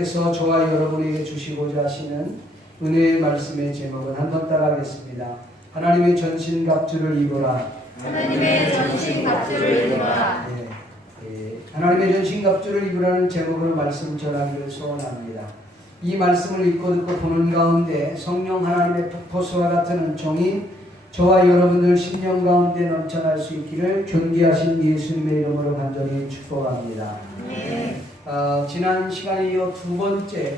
하나님께서 저와 여러분에게 주시고자 하시는 은혜의 말씀의 제목은 한번 따라하겠습니다. 하나님의 전신갑주를 입어라. 하나님의 전신갑주를 입어라. 하나님의 전신갑주를 입으라는 제목으로 말씀 전하기를 소원합니다. 이 말씀을 읽고 듣고 보는 가운데 성령 하나님의 폭포수와 같은 은총이 저와 여러분들 심령 가운데 넘쳐날 수 있기를 존귀하신 예수님의 이름으로 간절히 축복합니다. 지난 시간에 이어 두 번째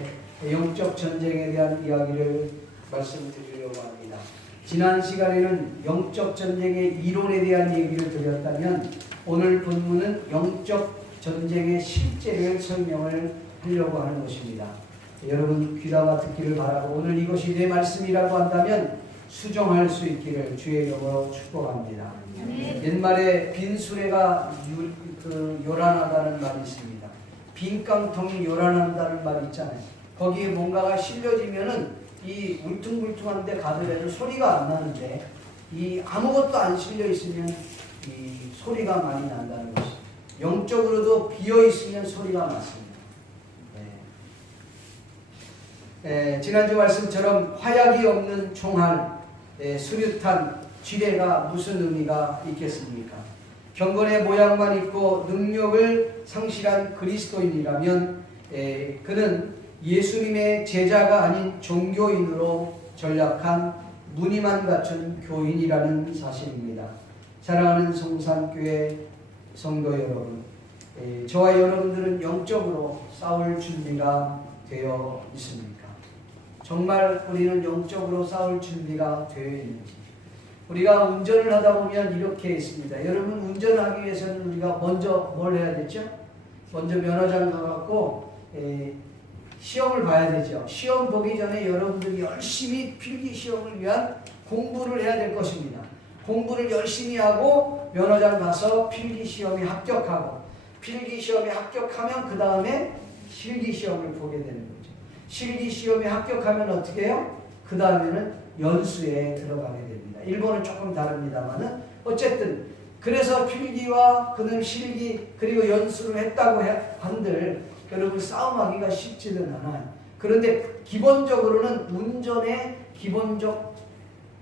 영적 전쟁에 대한 이야기를 말씀드리려고 합니다. 지난 시간에는 영적 전쟁의 이론에 대한 얘기를 드렸다면 오늘 본문은 영적 전쟁의 실제를 설명을 하려고 하는 것입니다. 여러분 귀담아 듣기를 바라고 오늘 이것이 내 말씀이라고 한다면 수정할 수 있기를 주의 이름으로 축복합니다. 옛말에 빈 수레가 요란하다는 말이 있습니다. 빈 깡통이 요란한다는 말이 있잖아요. 거기에 뭔가가 실려지면은 이 울퉁불퉁한 데 가더라도 소리가 안 나는데 이 아무것도 안 실려 있으면 이 소리가 많이 난다는 것이 영적으로도 비어 있으면 소리가 많습니다. 지난주 말씀처럼 화약이 없는 총알, 수류탄, 지뢰가 무슨 의미가 있겠습니까? 경건의 모양만 있고 능력을 상실한 그리스도인이라면 그는 예수님의 제자가 아닌 종교인으로 전락한 무늬만 갖춘 교인이라는 사실입니다. 사랑하는 성산교회 성도 여러분, 저와 여러분들은 영적으로 싸울 준비가 되어 있습니까? 정말 우리는 영적으로 싸울 준비가 되어 있는지. 우리가 운전을 하다 보면 이렇게 있습니다. 여러분 운전하기 위해서는 우리가 먼저 뭘 해야 되죠? 먼저 면허장 가갖고 시험을 봐야 되죠. 시험 보기 전에 여러분들이 열심히 필기 시험을 위한 공부를 해야 될 것입니다. 공부를 열심히 하고 면허장 가서 필기 시험에 합격하고 필기 시험에 합격하면 그 다음에 실기 시험을 보게 되는 거죠. 실기 시험에 합격하면 어떻게 해요? 그 다음에는 연수에 들어가게 됩니다. 일본은 조금 다릅니다만은 어쨌든 그래서 필기와 그는 실기 그리고 연수를 했다고 한들 여러분 싸움하기가 쉽지는 않아요. 그런데 기본적으로는 운전의 기본적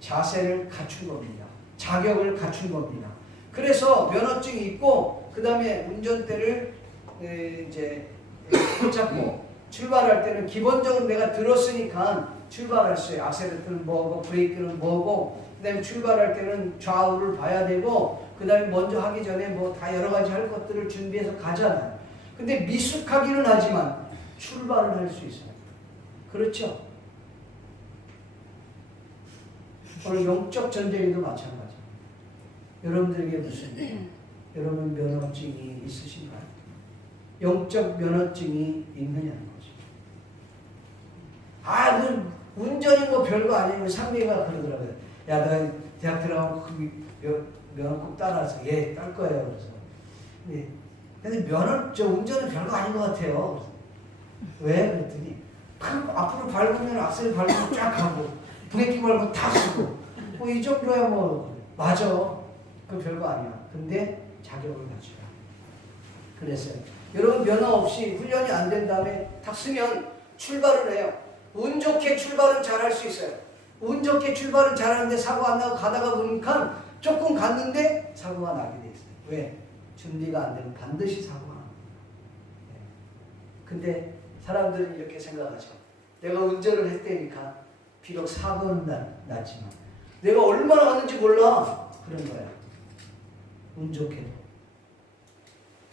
자세를 갖춘 겁니다. 자격을 갖춘 겁니다. 그래서 면허증이 있고 그 다음에 운전대를 이제 붙잡고 출발할 때는 기본적으로 내가 들었으니까 출발할 수 있어요. 악셀레터는 뭐고 브레이크는 뭐고 그 다음에 출발할 때는 좌우를 봐야 되고 그 다음에 먼저 하기 전에 뭐 다 여러 가지 할 것들을 준비해서 가잖아요. 근데 미숙하기는 하지만 출발을 할 수 있어요. 그렇죠? 오늘 영적 전쟁에도 마찬가지입니다. 여러분들에게 무슨 여러분 면허증이 있으신가요? 영적 면허증이 있느냐는 거죠. 그 운전이 뭐 별거 아니에요. 상대가 그러더라고요. 야, 너 대학 들어가고 면허 꼭 따라서 딸 거예요. 그래서 근데 운전은 별거 아닌 것 같아요. 왜? 그랬더니 앞으로 밟으면 악셀 밟으면 쫙 가고 브레이크 밟으면 다 쓰고 뭐 이 정도야 뭐 맞아. 그 별거 아니야. 근데 자격을 갖추라. 그랬어요. 여러분 면허 없이 훈련이 안 된 다음에 탁 쓰면 출발을 해요. 운 좋게 출발은 잘할 수 있어요. 운 좋게 출발은 잘하는데 사고 안 나고 가다가 보니까 조금 갔는데 사고가 나게 돼 있어요. 왜? 준비가 안 되면 반드시 사고가 납니다. 근데 사람들은 이렇게 생각하죠. 내가 운전을 했다니까 비록 사고는 났지만 내가 얼마나 갔는지 몰라. 그런 거야. 운 좋게도.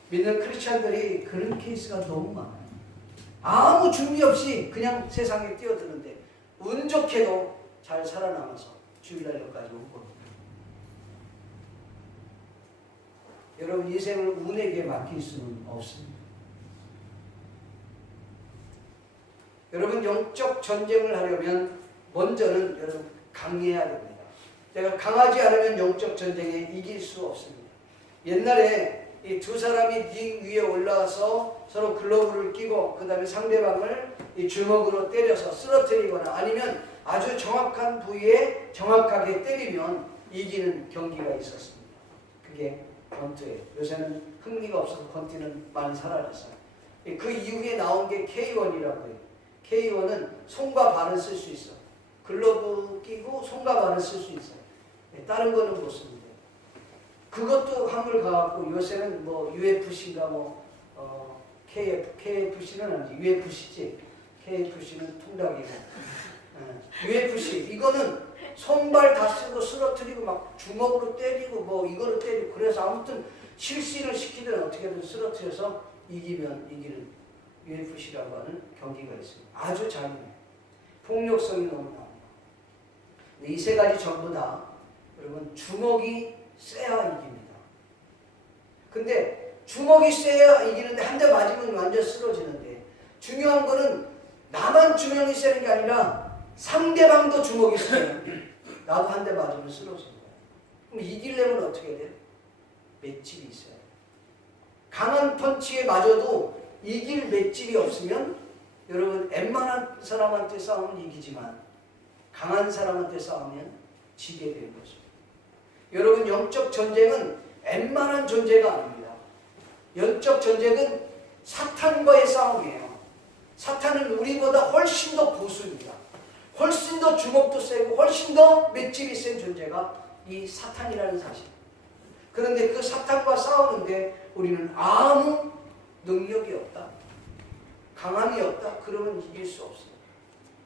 믿는 크리스찬들이 그런 케이스가 너무 많아요. 아무 준비 없이 그냥 세상에 뛰어드는데 운 좋게도 잘 살아남아서 주일날까지 온 겁니다. 여러분 인생을 운에게 맡길 수는 없습니다. 여러분 영적 전쟁을 하려면 먼저는 여러분 강해야 됩니다. 내가 강하지 않으면 영적 전쟁에 이길 수 없습니다. 옛날에 이 두 사람이 링 위에 올라와서 서로 글러브를 끼고 그 다음에 상대방을 이 주먹으로 때려서 쓰러뜨리거나 아니면 아주 정확한 부위에 정확하게 때리면 이기는 경기가 있었습니다. 그게 권투예요. 요새는 흥미가 없어서 권투는 많이 사라졌어요. 그 이후에 나온 게 K1이라고 해요. K1은 손과 발을 쓸 수 있어. 글러브 끼고 손과 발을 쓸 수 있어요. 다른 거는 못 씁니다. 그것도 한물 가갖고 요새는 뭐 UFC인가 KFC는 아니지. UFC지. KFC는 통닭이고. UFC 이거는 손발 다 쓰고 쓰러뜨리고 막 주먹으로 때리고 뭐 이거로 때리고 그래서 아무튼 실신을 시키든 어떻게든 쓰러뜨려서 이기면 이기는 UFC라고 하는 경기가 있습니다. 아주 잔인해요. 폭력성이 너무 나옵니다. 이 세 가지 전부 다 여러분 주먹이 세야 이깁니다. 근데 주먹이 세야 이기는데 한 대 맞으면 완전 쓰러지는데 중요한 거는 나만 주먹이 세는 게 아니라 상대방도 주먹이 세면 나도 한 대 맞으면 쓰러지는 거예요. 그럼 이기려면 어떻게 돼요? 맷집이 있어야 돼요. 강한 펀치에 맞아도 이길 맷집이 없으면 여러분 웬만한 사람한테 싸우면 이기지만 강한 사람한테 싸우면 지게 되는 것입니다. 여러분 영적 전쟁은 웬만한 존재가 아닙니다. 영적 전쟁은 사탄과의 싸움이에요. 사탄은 우리보다 훨씬 더 고수입니다. 훨씬 더 주먹도 세고 훨씬 더 맷집이 센 존재가 이 사탄이라는 사실. 그런데 그 사탄과 싸우는데 우리는 아무 능력이 없다. 강함이 없다. 그러면 이길 수 없어요.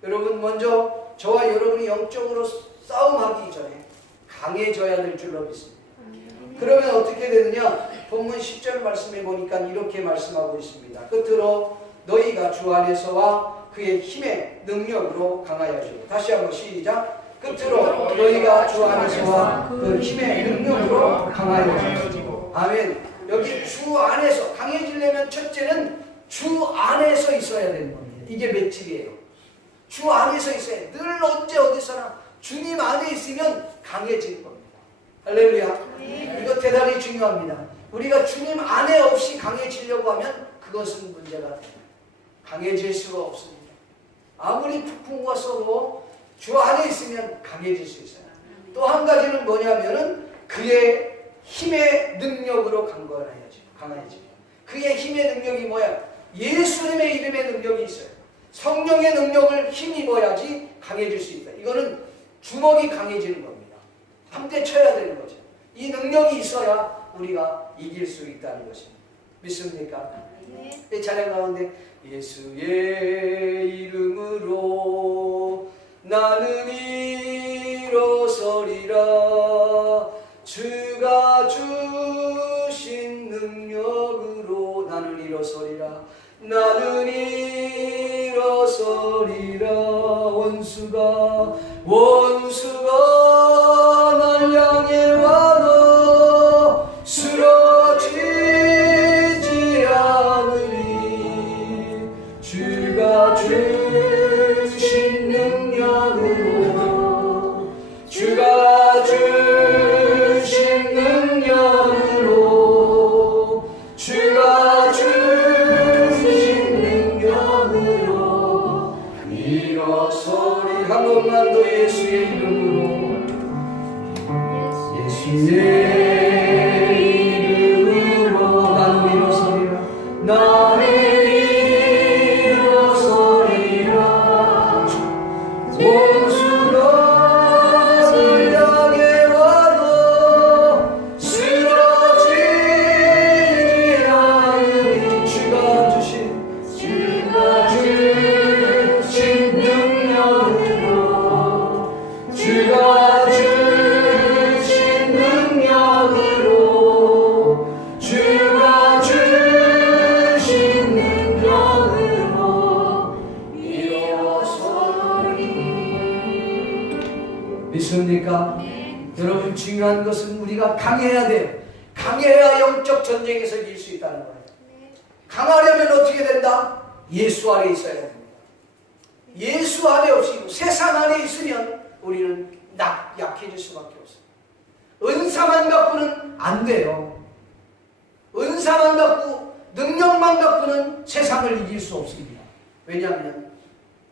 여러분 먼저 저와 여러분이 영적으로 싸움하기 전에 강해져야 될 줄로 믿습니다. 그러면 어떻게 되느냐? 본문 10절 말씀에 보니까 이렇게 말씀하고 있습니다. 끝으로 너희가 주 안에서와 그의 힘의 능력으로 강하여지고. 다시 한번 시작. 끝으로 너희가 주 안에서와 그 힘의 능력으로 강하여지고. 아멘. 여기 주 안에서 강해지려면 첫째는 주 안에서 있어야 되는 겁니다. 이게 맷집이에요. 주 안에서 있어야 돼. 늘 언제 어디서나 주님 안에 있으면 강해지는 겁니다. 할렐루야. 이거 대단히 중요합니다. 우리가 주님 안에 없이 강해지려고 하면 그것은 문제가 됩니다. 강해질 수가 없습니다. 아무리 폭풍과 써도 주 안에 있으면 강해질 수 있어요. 또 한 가지는 뭐냐면은 그의 힘의 능력으로 강해지고. 그의 힘의 능력이 뭐야? 예수님의 이름의 능력이 있어요. 성령의 능력을 힘입어야지 강해질 수 있다. 이거는 주먹이 강해지는 겁니다. 함께 쳐야 되는 거죠. 이 능력이 있어야 우리가 이길 수 있다는 것입니다. 믿습니까? 이 찬양 가운데 예수의 이름으로 나는 일어서리라. 주가 주신 능력으로 나는 일어서리라. 나는 일어서리라. 원수가 날 향해 와도 쓰러지지 않으리. 주가 주신 능력으로 주가 주신 능력으로 주가 주신 능력으로 일어서리. 한 번만 더 예수의 이름으로 예수의 이름으로 나는 일어서리라. 나는 일어서리라. 원수가 날 향해 와도 쓰러지지 않으리. 주가 주신 능력으로 주가 주신 능력으로 주가 주신 능력으로 일어서리. 믿습니까? 여러분 중요한 것은 우리가 강해야 돼요. 강해야 영적 전쟁에서 이길 수 있다는 거예요. 강하려면 어떻게 된다? 예수 안에 있어야 됩니다. 예수 안에 없이 세상 안에 있으면 우리는 약해질 수밖에 없어요. 은사만 갖고는 안 돼요. 은사만 갖고 능력만 갖고는 세상을 이길 수 없습니다. 왜냐하면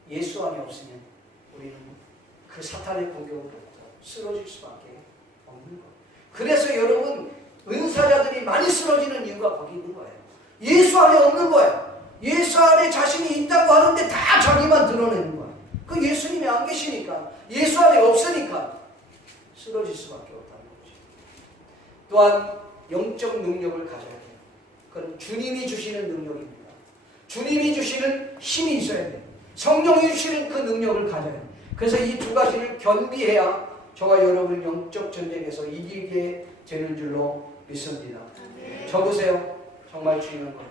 예수 안에 없으면 우리는 그 사탄의 공격으로부터 쓰러질 수밖에 없는 거예요. 그래서 여러분 은사자들이 많이 쓰러지는 이유가 거기 있는 거예요. 예수 안에 없는 거예요. 예수 안에 자신이 있다고 하는데 다 자기만 드러내는 거야. 그 예수님이 안 계시니까, 예수 안에 없으니까 쓰러질 수밖에 없다는 거지. 또한 영적 능력을 가져야 돼요. 그건 주님이 주시는 능력입니다. 주님이 주시는 힘이 있어야 돼요. 성령이 주시는 그 능력을 가져야 돼요. 그래서 이 두 가지를 겸비해야 저와 여러분 영적 전쟁에서 이기게 되는 줄로 믿습니다. 적으세요. 정말 중요한 겁니다.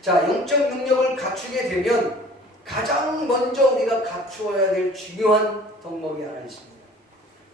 자, 영적 능력을 갖추게 되면 가장 먼저 우리가 갖추어야 될 중요한 덕목이 하나 있습니다.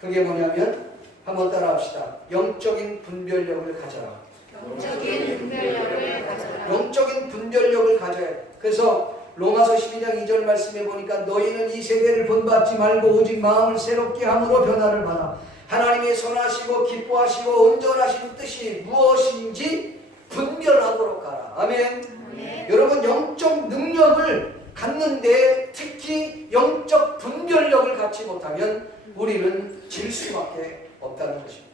그게 뭐냐면 한번 따라 합시다. 영적인 분별력을 가져라. 영적인 분별력을 가져라. 영적인 분별력을 가져야 돼. 그래서 로마서 12장 2절 말씀에 보니까 너희는 이 세대를 본받지 말고 오직 마음을 새롭게 함으로 변화를 받아 하나님의 선하시고 기뻐하시고 온전하신 뜻이 무엇인지 분별하도록 가라. 아멘. 여러분, 영적 능력을 갖는데 특히 영적 분별력을 갖지 못하면 우리는 질 수밖에 없다는 것입니다.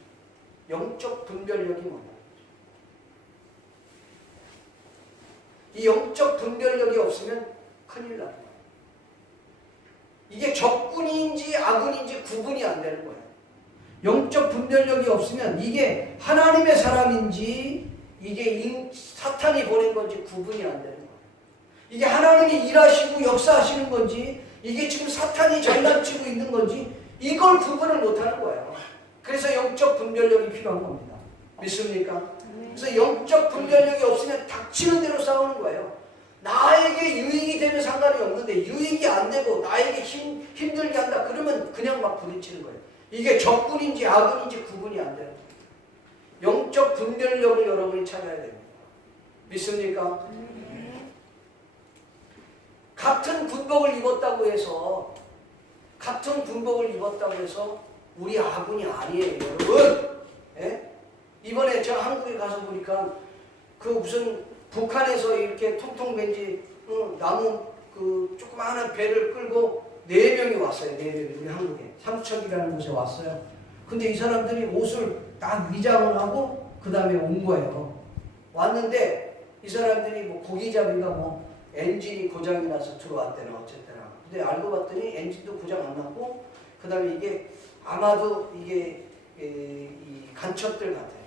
영적 분별력이 뭐냐? 이 영적 분별력이 없으면 큰일 납니다. 이게 적군인지 아군인지 구분이 안 되는 거예요. 영적 분별력이 없으면 이게 하나님의 사람인지 이게 사탄이 보낸 건지 구분이 안 되는 거예요. 이게 하나님이 일하시고 역사하시는 건지 이게 지금 사탄이 장난치고 있는 건지 이걸 구분을 못하는 거예요. 그래서 영적 분별력이 필요한 겁니다. 믿습니까? 그래서 영적 분별력이 없으면 닥치는 대로 싸우는 거예요. 나에게 유익이 되면 상관이 없는데 유익이 안 되고 나에게 힘들게 한다 그러면 그냥 막 부딪히는 거예요. 이게 적군인지 아군인지 구분이 안 되는 거예요. 영적 분별력을 여러분이 찾아야 됩니다. 믿습니까? 같은 군복을 입었다고 해서 우리 아군이 아니에요, 여러분. 예? 이번에 저 한국에 가서 보니까 그 무슨 북한에서 이렇게 통통 벤지 나무 그 조그마한 배를 끌고 4명이 왔어요. 4명이 우리 한국에 삼척이라는 곳에 왔어요. 근데 이 사람들이 옷을 딱 위장을 하고 그 다음에 온 거예요. 왔는데 이 사람들이 뭐 고기잡이가 뭐 엔진이 고장이 나서 들어왔대나 어쨌거나. 근데 알고 봤더니 엔진도 고장 안 났고 그 다음에 이게 아마도 이게 이 간첩들 같아요.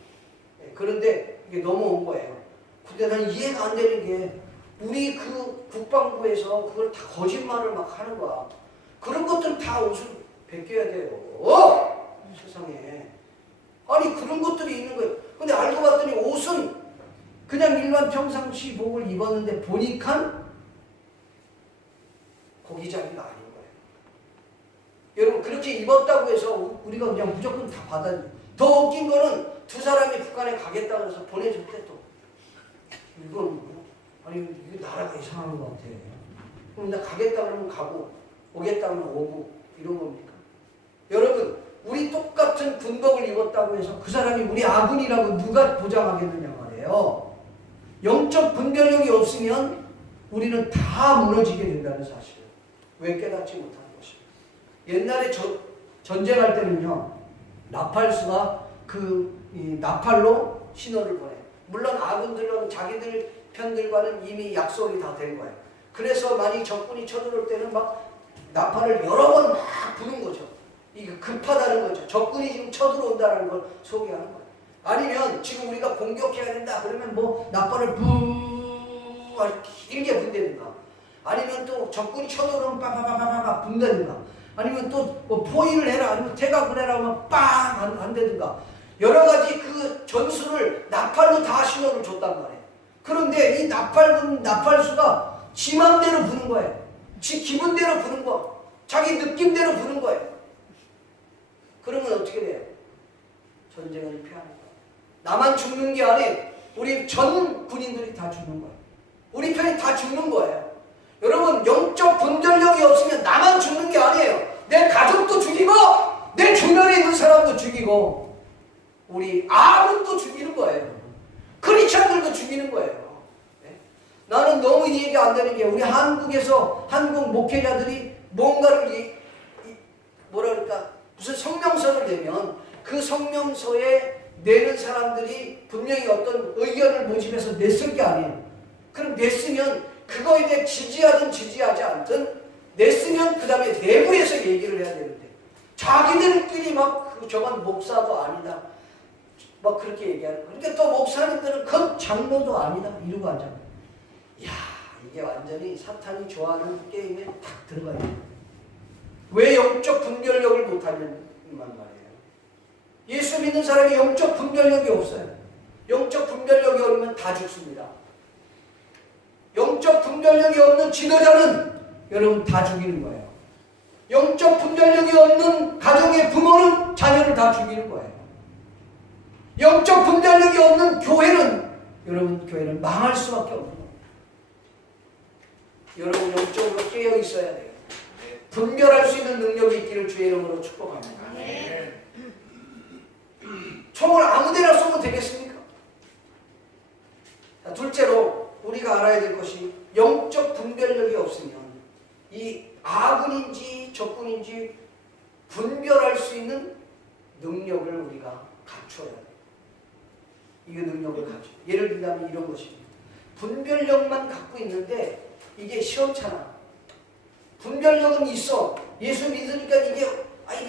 그런데 이게 넘어온 거예요. 근데 난 이해가 안 되는 게 우리 그 국방부에서 그걸 다 거짓말을 막 하는 거야. 그런 것들은 다 옷을 벗겨야 돼요. 세상에. 아니 그런 것들이 있는 거예요. 근데 알고 봤더니 옷은 그냥 일반 평상시복을 입었는데 보니까 고기잡이가 아닌 거예요. 여러분 그렇게 입었다고 해서 우리가 그냥 무조건 다 받아들여요. 더 웃긴 거는 두 사람이 북한에 가겠다고 해서 보내줬대 또. 이건 뭐야? 아니 이거 나라가 이상한 것 같아. 그럼 나 가겠다 그러면 가고 오겠다 그러면 오고 이런 겁니까? 여러분 우리 똑같은 군복을 입었다고 해서 그 사람이 우리 아군이라고 누가 보장하겠느냐 말이에요. 영적 분별력이 없으면 우리는 다 무너지게 된다는 사실을 왜 깨닫지 못하는 것입니다. 옛날에 전쟁할 때는요. 나팔수가 이 나팔로 신호를 보내. 물론 아군들은 자기들 편들과는 이미 약속이 다 된 거예요. 그래서 만약 적군이 쳐들어올 때는 막 나팔을 여러 번 막 부는 거죠. 이게 급하다는 거죠. 적군이 지금 쳐들어온다는 걸 소개하는 거예요. 아니면 지금 우리가 공격해야 된다 그러면 뭐 나팔을 길게 분다든가 아니면 또 적군이 쳐들어오면 빠바바바바 분다든가 아니면 또 뭐 포위를 해라 아니면 태각을 해라 하면 빵 한다든가 여러 가지 그 전술을 나팔로 다 신호를 줬단 말이에요. 그런데 이 나팔수가 지 맘대로 부는 거예요. 지 기분대로 부는 거. 자기 느낌대로 부는 거예요. 그러면 어떻게 돼요? 전쟁을 피하는 거예요. 나만 죽는 게 아니에요. 우리 전 군인들이 다 죽는 거예요. 우리 편이 다 죽는 거예요. 여러분 영적 분별력이 없으면 나만 죽는 게 아니에요. 내 가족도 죽이고 내 주변에 있는 사람도 죽이고 우리 아군도 죽이는 거예요. 크리스천들도 죽이는 거예요. 네? 나는 너무 이해가 안 되는 게 우리 한국에서 한국 목회자들이 뭔가를 뭐랄까 무슨 성명서를 내면 그 성명서에 내는 사람들이 분명히 어떤 의견을 모집해서 냈을 게 아니에요. 그럼 냈으면 그거에 대해 지지하든 지지하지 않든 냈으면 그 다음에 내부에서 얘기를 해야 되는데 자기들끼리 막 저건 목사도 아니다 막 그렇게 얘기하는 거예요. 그러니까 또 목사님들은 그건 장로도 아니다 이러고 앉아. 이야, 이게 완전히 사탄이 좋아하는 게임에 딱 들어가야 돼요. 왜 영적 분별력을 못하냐는 말이에요. 예수 믿는 사람이 영적 분별력이 없어요. 영적 분별력이 없으면 다 죽습니다. 영적 분별력이 없는 지도자는 여러분 다 죽이는 거예요. 영적 분별력이 없는 가정의 부모는 자녀를 다 죽이는 거예요. 영적 분별력이 없는 교회는 여러분 교회는 망할 수밖에 없는 거예요. 여러분 영적으로 깨어 있어야 돼요. 분별할 수 있는 능력이 있기를 주의 이름으로 축복합니다. 총을 아무데나 쏘면 되겠습니까? 자, 둘째로 우리가 알아야 될 것이 영적 분별력이 없으면 이 아군인지 적군인지 분별할 수 있는 능력을 우리가 갖춰야 돼요. 이 능력을 갖춰. 예를 들자면 이런 것입니다. 분별력만 갖고 있는데 이게 시원찮아. 분별력은 있어. 예수 믿으니까 이게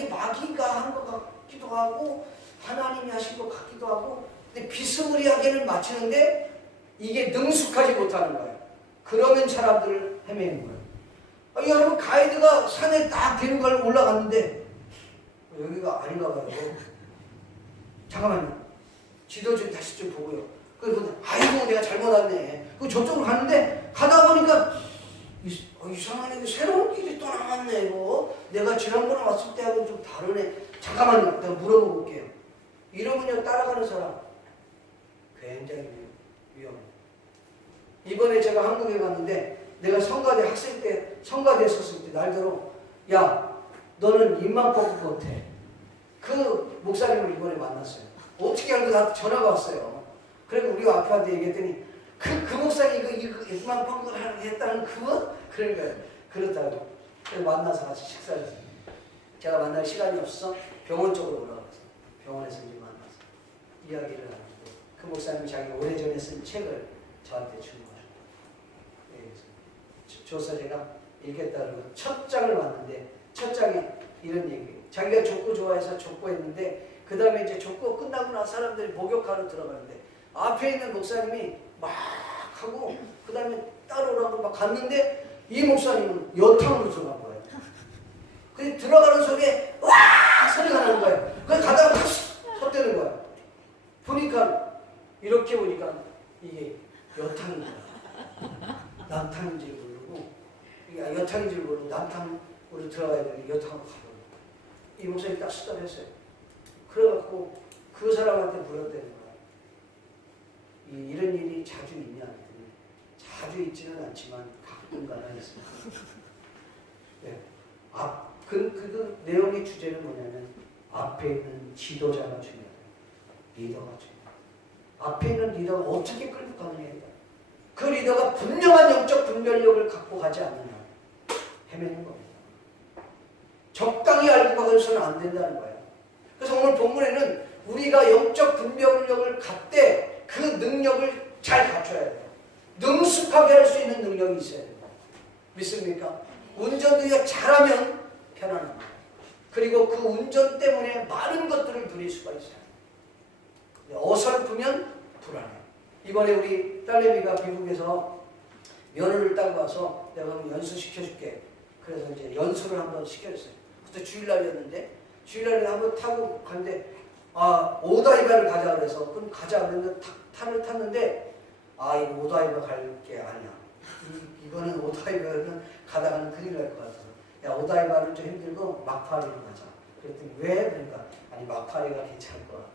마귀가 한 것 같기도 하고 하나님이 하신 것 같기도 하고 근데 비스무리하게는 맞추는데 이게 능숙하지 못하는 거예요. 그러면 사람들을 헤매는 거예요. 여러분 가이드가 산에 딱 되는 걸 올라갔는데 여기가 아닌가 봐요. 잠깐만요. 지도 좀 다시 좀 보고요. 그리고 아이고 내가 잘못 왔네. 그 저쪽으로 갔는데 가다 보니까 이상하네. 새로운 길이 또 나왔네. 이거 내가 지난번에 왔을 때하고는 좀 다르네. 잠깐만요. 내가 물어보고 올게요. 이러면요 따라가는 사람 굉장히 위험해요. 이번에 제가 한국에 갔는데 내가 성가대 학생 때 성가대에 섰을 때 날더러 야 너는 입만 뻗고 못해. 그 목사님을 이번에 만났어요. 어떻게 알고 나한테 전화가 왔어요. 그리고 우리 아빠한테 얘기했더니 그 목사님 이거 입만 뻗고 했다는 그거? 그런 거예요. 그렇다고. 그래서 만나서 같이 식사를 했어요. 제가 만날 시간이 없어서 병원 쪽으로 올라갔어요. 병원에서 이제 만나서 이야기를 하는데 그 목사님이 자기 오래전에 쓴 책을 저한테 준 거예요. 네, 줘서 제가 읽겠다 그러고 첫 장을 봤는데 첫 장에 이런 얘기예요. 자기가 족구 좋아해서 족구했는데 그 다음에 이제 족구 끝나고 나서 사람들이 목욕하러 들어가는데 앞에 있는 목사님이 막 하고 그 다음에 따라오라고 막 갔는데 이 목사님은 여탕으로 들어간 거예요. 그 들어가는 속에 와 소리가 나는 거예요. 그래서 가다가 탁 섰대는 거예요. 보니까 이렇게 보니까 이게 여탕인 거야. 남탕인 줄 모르고 이게 여탕인 줄 모르고 남탕으로 들어가야 되는데 여탕으로 가버려요. 이 목사님이 딱 스톱했어요. 그래갖고 그 사람한테 물었다는 거야. 이런 일이 자주 있냐 했더니 자주 있지는 않지만 가끔가다 있습니다. 네. 그 내용의 주제는 뭐냐면 앞에 있는 지도자가 중요해요. 리더가 중요해요. 앞에 있는 리더가 어떻게 끌고 가느냐에 따라 그 리더가 분명한 영적 분별력을 갖고 가지 않느냐 헤매는 겁니다. 적당히 알고 가서는 안 된다는 거예요. 그래서 오늘 본문에는 우리가 영적 분별력을 갖되 그 능력을 잘 갖춰야 돼요. 능숙하게 할 수 있는 능력이 있어야 돼요. 믿습니까? 운전도 잘하면 편안합니다. 그리고 그 운전 때문에 많은 것들을 누릴 수가 있어요. 어설프면 불안해요. 이번에 우리 딸내미가 미국에서 면허를 따고 와서 내가 그럼 연수시켜줄게. 그래서 이제 연수를 한번 시켜줬어요. 그때 주일날이었는데 주일날에 한번 타고 갔는데 오다이바를 가자 그래서 그럼 가자 그랬는데 차를 탔는데 이거 오다이바 갈 게 아니야. 이거는 오다이바는 가다가는 큰일 날 것 같아서 야 오다이바는 좀 힘들고 막파리로 가자. 그랬더니 왜? 그러니까 아니 막파리가 괜찮을 것 같아.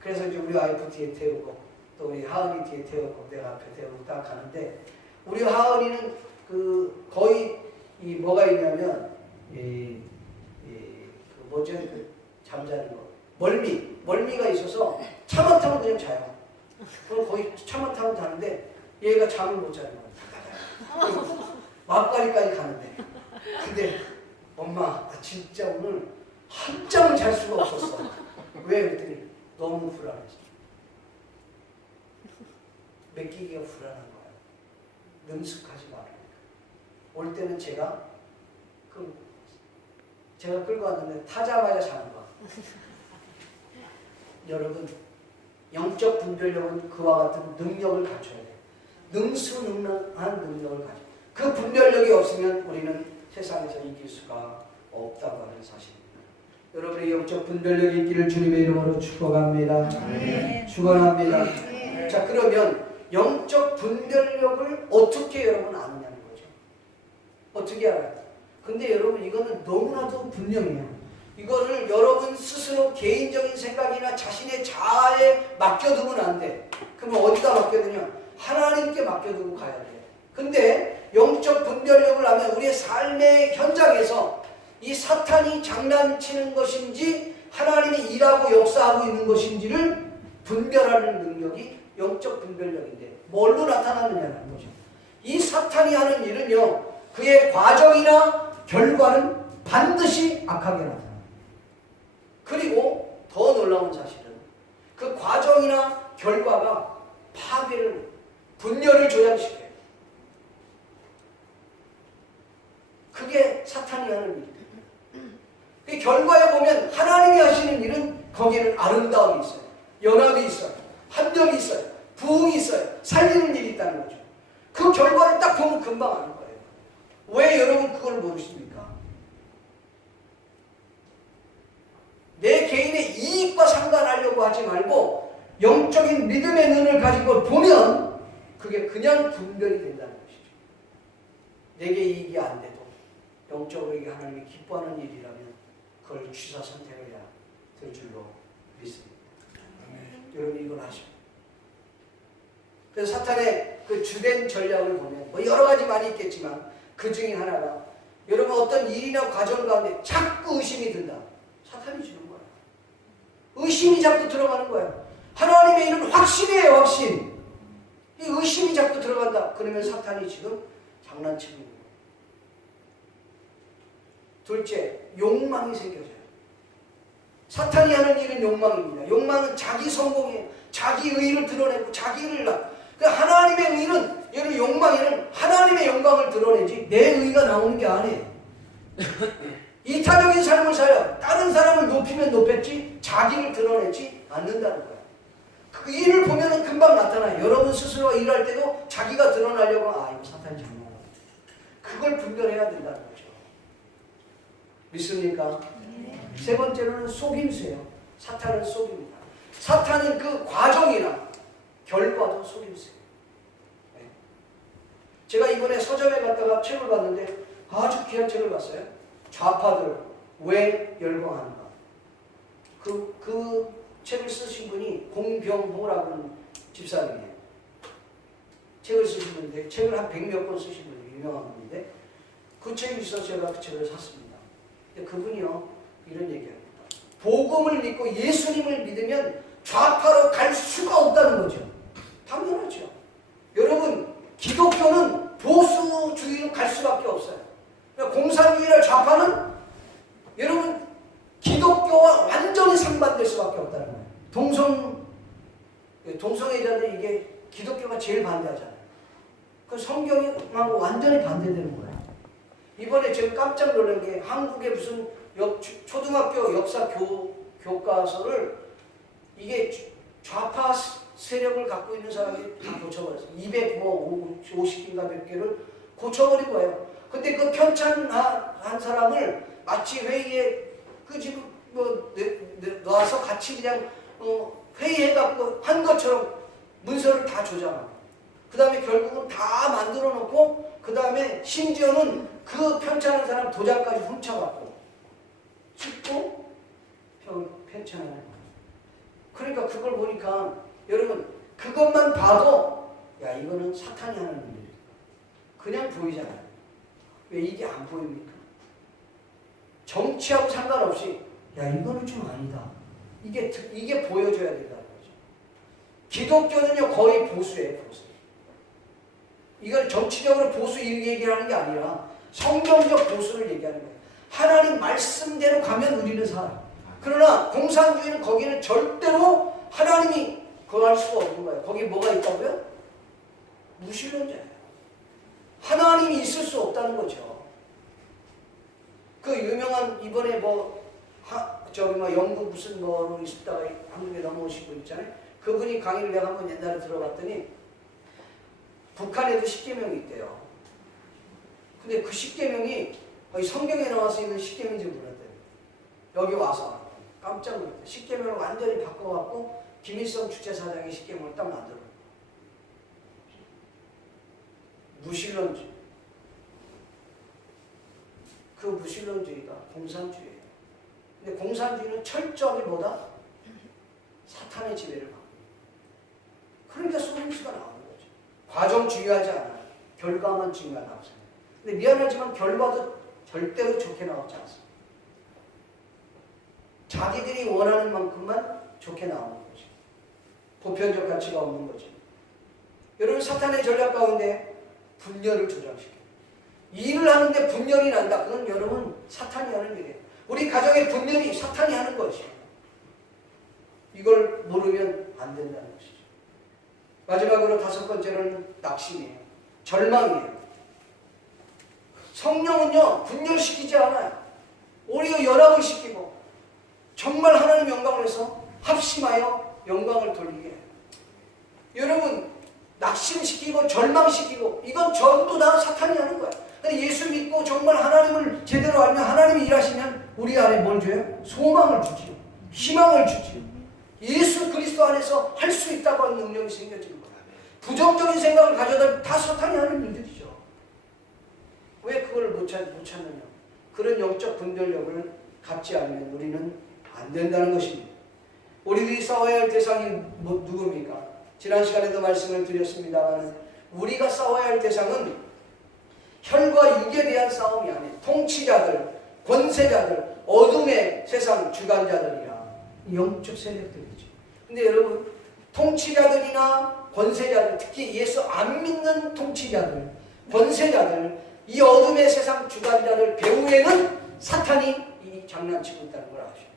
그래서 이제 우리 와이프 뒤에 태우고 또 우리 하은이 뒤에 태우고 내가 앞에 태우고 딱 가는데 우리 하은이는 그 거의 이 뭐가 있냐면 그 뭐죠? 그 잠자는 거 멀미가 있어서 차만 타면 그냥 자요. 그럼 거의 차만 타면 자는데 얘가 잠을 못 자는 거예요. 막바리까지 가는데 근데 엄마 나 진짜 오늘 한잠을 잘 수가 없었어. 왜? 그랬더니 너무 불안했어. 맡기기가 불안한 거예요. 능숙하지 말아요. 올 때는 제가 끌고 왔는데 타자마자 자는 거. 여러분, 영적 분별력은 그와 같은 능력을 갖춰야 돼요. 능수능란한 능력을 가지고 그 분별력이 없으면 우리는 세상에서 이길 수가 없다고 하는 사실입니다. 여러분의 영적 분별력이 있기를 주님의 이름으로 축복합니다. 축원합니다. 자, 그러면 영적 분별력을 어떻게 여러분 아느냐는 거죠. 어떻게 알아요? 근데 여러분 이거는 너무나도 분명해요. 이거를 여러분 스스로 개인적인 생각이나 자신의 자아에 맡겨두면 안 돼. 그러면 어디다 맡겨두냐? 하나님께 맡겨두고 가야 돼. 근데 영적 분별력을 하면 우리의 삶의 현장에서 이 사탄이 장난치는 것인지 하나님이 일하고 역사하고 있는 것인지를 분별하는 능력이 영적 분별력인데 뭘로 나타나느냐는 거죠. 이 사탄이 하는 일은요, 그의 과정이나 결과는 반드시 악하게 나타납니다. 그리고 더 놀라운 사실은 그 과정이나 결과가 파괴를, 분열을 조장시켜요. 그게 사탄이 하는 일이에요. 그 결과에 보면 하나님이 하시는 일은 거기에는 아름다움이 있어요. 연합이 있어요. 합력이 있어요. 부흥이 있어요. 살리는 일이 있다는 거죠. 그 결과를 딱 보면 금방 아는 거예요. 왜 여러분 그걸 모르십니까? 내 개인의 이익과 상관하려고 하지 말고 영적인 믿음의 눈을 가지고 보면 그게 그냥 분별이 된다는 것이죠. 내게 이익이 안 돼도 영적으로 이게 하나님이 기뻐하는 일이라면 그걸 취사 선택해야 될 줄로 믿습니다. 여러분 이걸 아셔요. 그래서 사탄의 그 주된 전략을 보면 뭐 여러 가지 많이 있겠지만 그 중에 하나가 여러분 어떤 일이나 과정 가운데 자꾸 의심이 든다. 사탄이 주는 거예요. 의심이 자꾸 들어가는 거예요. 하나님의 일은 확신이에요. 확신. 이 의심이 자꾸 들어간다. 그러면 사탄이 지금 장난치는 거예요. 둘째, 욕망이 생겨져요. 사탄이 하는 일은 욕망입니다. 욕망은 자기 성공이에요. 자기 의의를 드러내고 자기를 하나님의 의는 여러분 욕망에는 하나님의 영광을 드러내지 내 의가 나오는 게 아니에요. 이타적인 삶을 살아요. 다른 사람을 높이면 높였지 자기를 드러내지 않는다는 거예요. 그 일을 보면 금방 나타나요. 여러분 스스로가 일할 때도 자기가 드러나려고 이거 사탄이 장난하고 그걸 분별해야 된다는 거죠. 믿습니까? 세 번째로는 속임수예요. 사탄은 속입니다. 사탄은 그 과정이나 결과도 속임수예요. 네. 제가 이번에 서점에 갔다가 책을 봤는데 아주 귀한 책을 봤어요. 좌파들 왜 열광하는가. 그 책을 쓰신 분이 공병호라는 집사님이에요. 책을 쓰신 분인데 책을 한 100몇 권 쓰신 분이 유명한 분인데 그 책이 있어서 제가 그 책을 샀습니다. 근데 그분이요 이런 얘기합니다. 복음을 믿고 예수님을 믿으면 좌파로 갈 수가 없다는 거죠. 당연하죠. 여러분 기독교는 보수주의로 갈 수밖에 없어요. 그러니까 공산주의나 좌파는 여러분 기독교와 완전히 상반될 수밖에 없다는 거예요. 동성애자들 이게 기독교가 제일 반대하잖아요. 그 성경하고 완전히 반대되는 거예요. 이번에 제가 깜짝 놀란 게 한국의 무슨 초등학교 역사 교과서를 이게 좌파 세력을 갖고 있는 사람이 다 고쳐버렸어요. 250개인가 몇 개를 고쳐버린 거예요. 근데 그 편찬한 사람을 마치 회의에 지금 놔서 같이 그냥 회의해갖고 한 것처럼 문서를 다 조작하고 그 다음에 결국은 다 만들어 놓고 그 다음에 심지어는 그 편찬한 사람 도장까지 훔쳐갖고 찍고 편찬하는 거예요. 그러니까 그걸 보니까 여러분 그것만 봐도 야 이거는 사탄이 하는 일이에요. 그냥 보이잖아요. 왜 이게 안 보입니까? 정치하고 상관없이 야 이거는 좀 아니다. 이게 보여줘야 된다는 거죠. 기독교는요 거의 보수예요. 보수. 이걸 정치적으로 보수 얘기하는 게 아니라 성경적 보수를 얘기하는 거예요. 하나님 말씀대로 가면 우리는 살아요. 그러나 공산주의는 거기는 절대로 하나님이 거할 수가 없는 거예요. 거기 뭐가 있다고요? 무신론자예요. 하나님이 있을 수 없다는 거죠. 그 유명한 이번에 영국 무슨 뭐로 있다가 한국에 넘어오신 분 있잖아요. 그분이 강의를 내가 한번 옛날에 들어봤더니 북한에도 십계명이 있대요. 근데 그 십계명이 성경에 나와서 있는 십계명인지 몰랐대요. 여기 와서 깜짝 놀랐대요. 십계명을 완전히 바꿔갖고 김일성 주체사장의 십계명을 딱 만들어. 무신론주의. 그 무신론주의가 공산주의예요. 근데 공산주의는 철저하게 뭐다? 사탄의 지배를 받고. 그러니까 소림수가 나오는 거죠. 과정 중요하지 않아요. 결과만 중요하다고 생각해요. 근데 미안하지만 결과도 절대로 좋게 나오지 않습니다. 자기들이 원하는 만큼만 좋게 나오는 거죠. 보편적 가치가 없는 거죠. 여러분, 사탄의 전략 가운데 분열을 조장시켜요. 일을 하는데 분열이 난다. 그건 여러분 사탄이 하는 일이에요. 우리 가정의 분열이 사탄이 하는 것이에요. 이걸 모르면 안 된다는 것이죠. 마지막으로 5번째는 낙심이에요. 절망이에요. 성령은요, 분열시키지 않아요. 오히려 연합을 시키고 정말 하나님 영광을 위해서 합심하여 영광을 돌리게 해요. 여러분, 낙심시키고 절망시키고 이건 전부 다 사탄이 하는 거야. 근데 예수 믿고 정말 하나님을 제대로 알면, 하나님이 일하시면 우리 안에 뭘 줘요? 소망을 주지요. 희망을 주지요. 예수 그리스도 안에서 할 수 있다고 하는 능력이 생겨지는 거야. 부정적인 생각을 가져다 다 사탄이 하는 일들이죠. 왜 그걸 못 찾느냐? 그런 영적 분별력을 갖지 않으면 우리는 안 된다는 것입니다. 우리들이 싸워야 할 대상이 누굽니까? 지난 시간에도 말씀을 드렸습니다만 우리가 싸워야 할 대상은 혈과 육에 대한 싸움이 아니에요. 통치자들, 권세자들, 어둠의 세상 주관자들이라 영적 세력들이죠. 근데 여러분, 통치자들이나 권세자들, 특히 예수 안 믿는 통치자들, 권세자들, 이 어둠의 세상 주관자들 배후에는 사탄이 이 장난치고 있다는 걸 아셔요.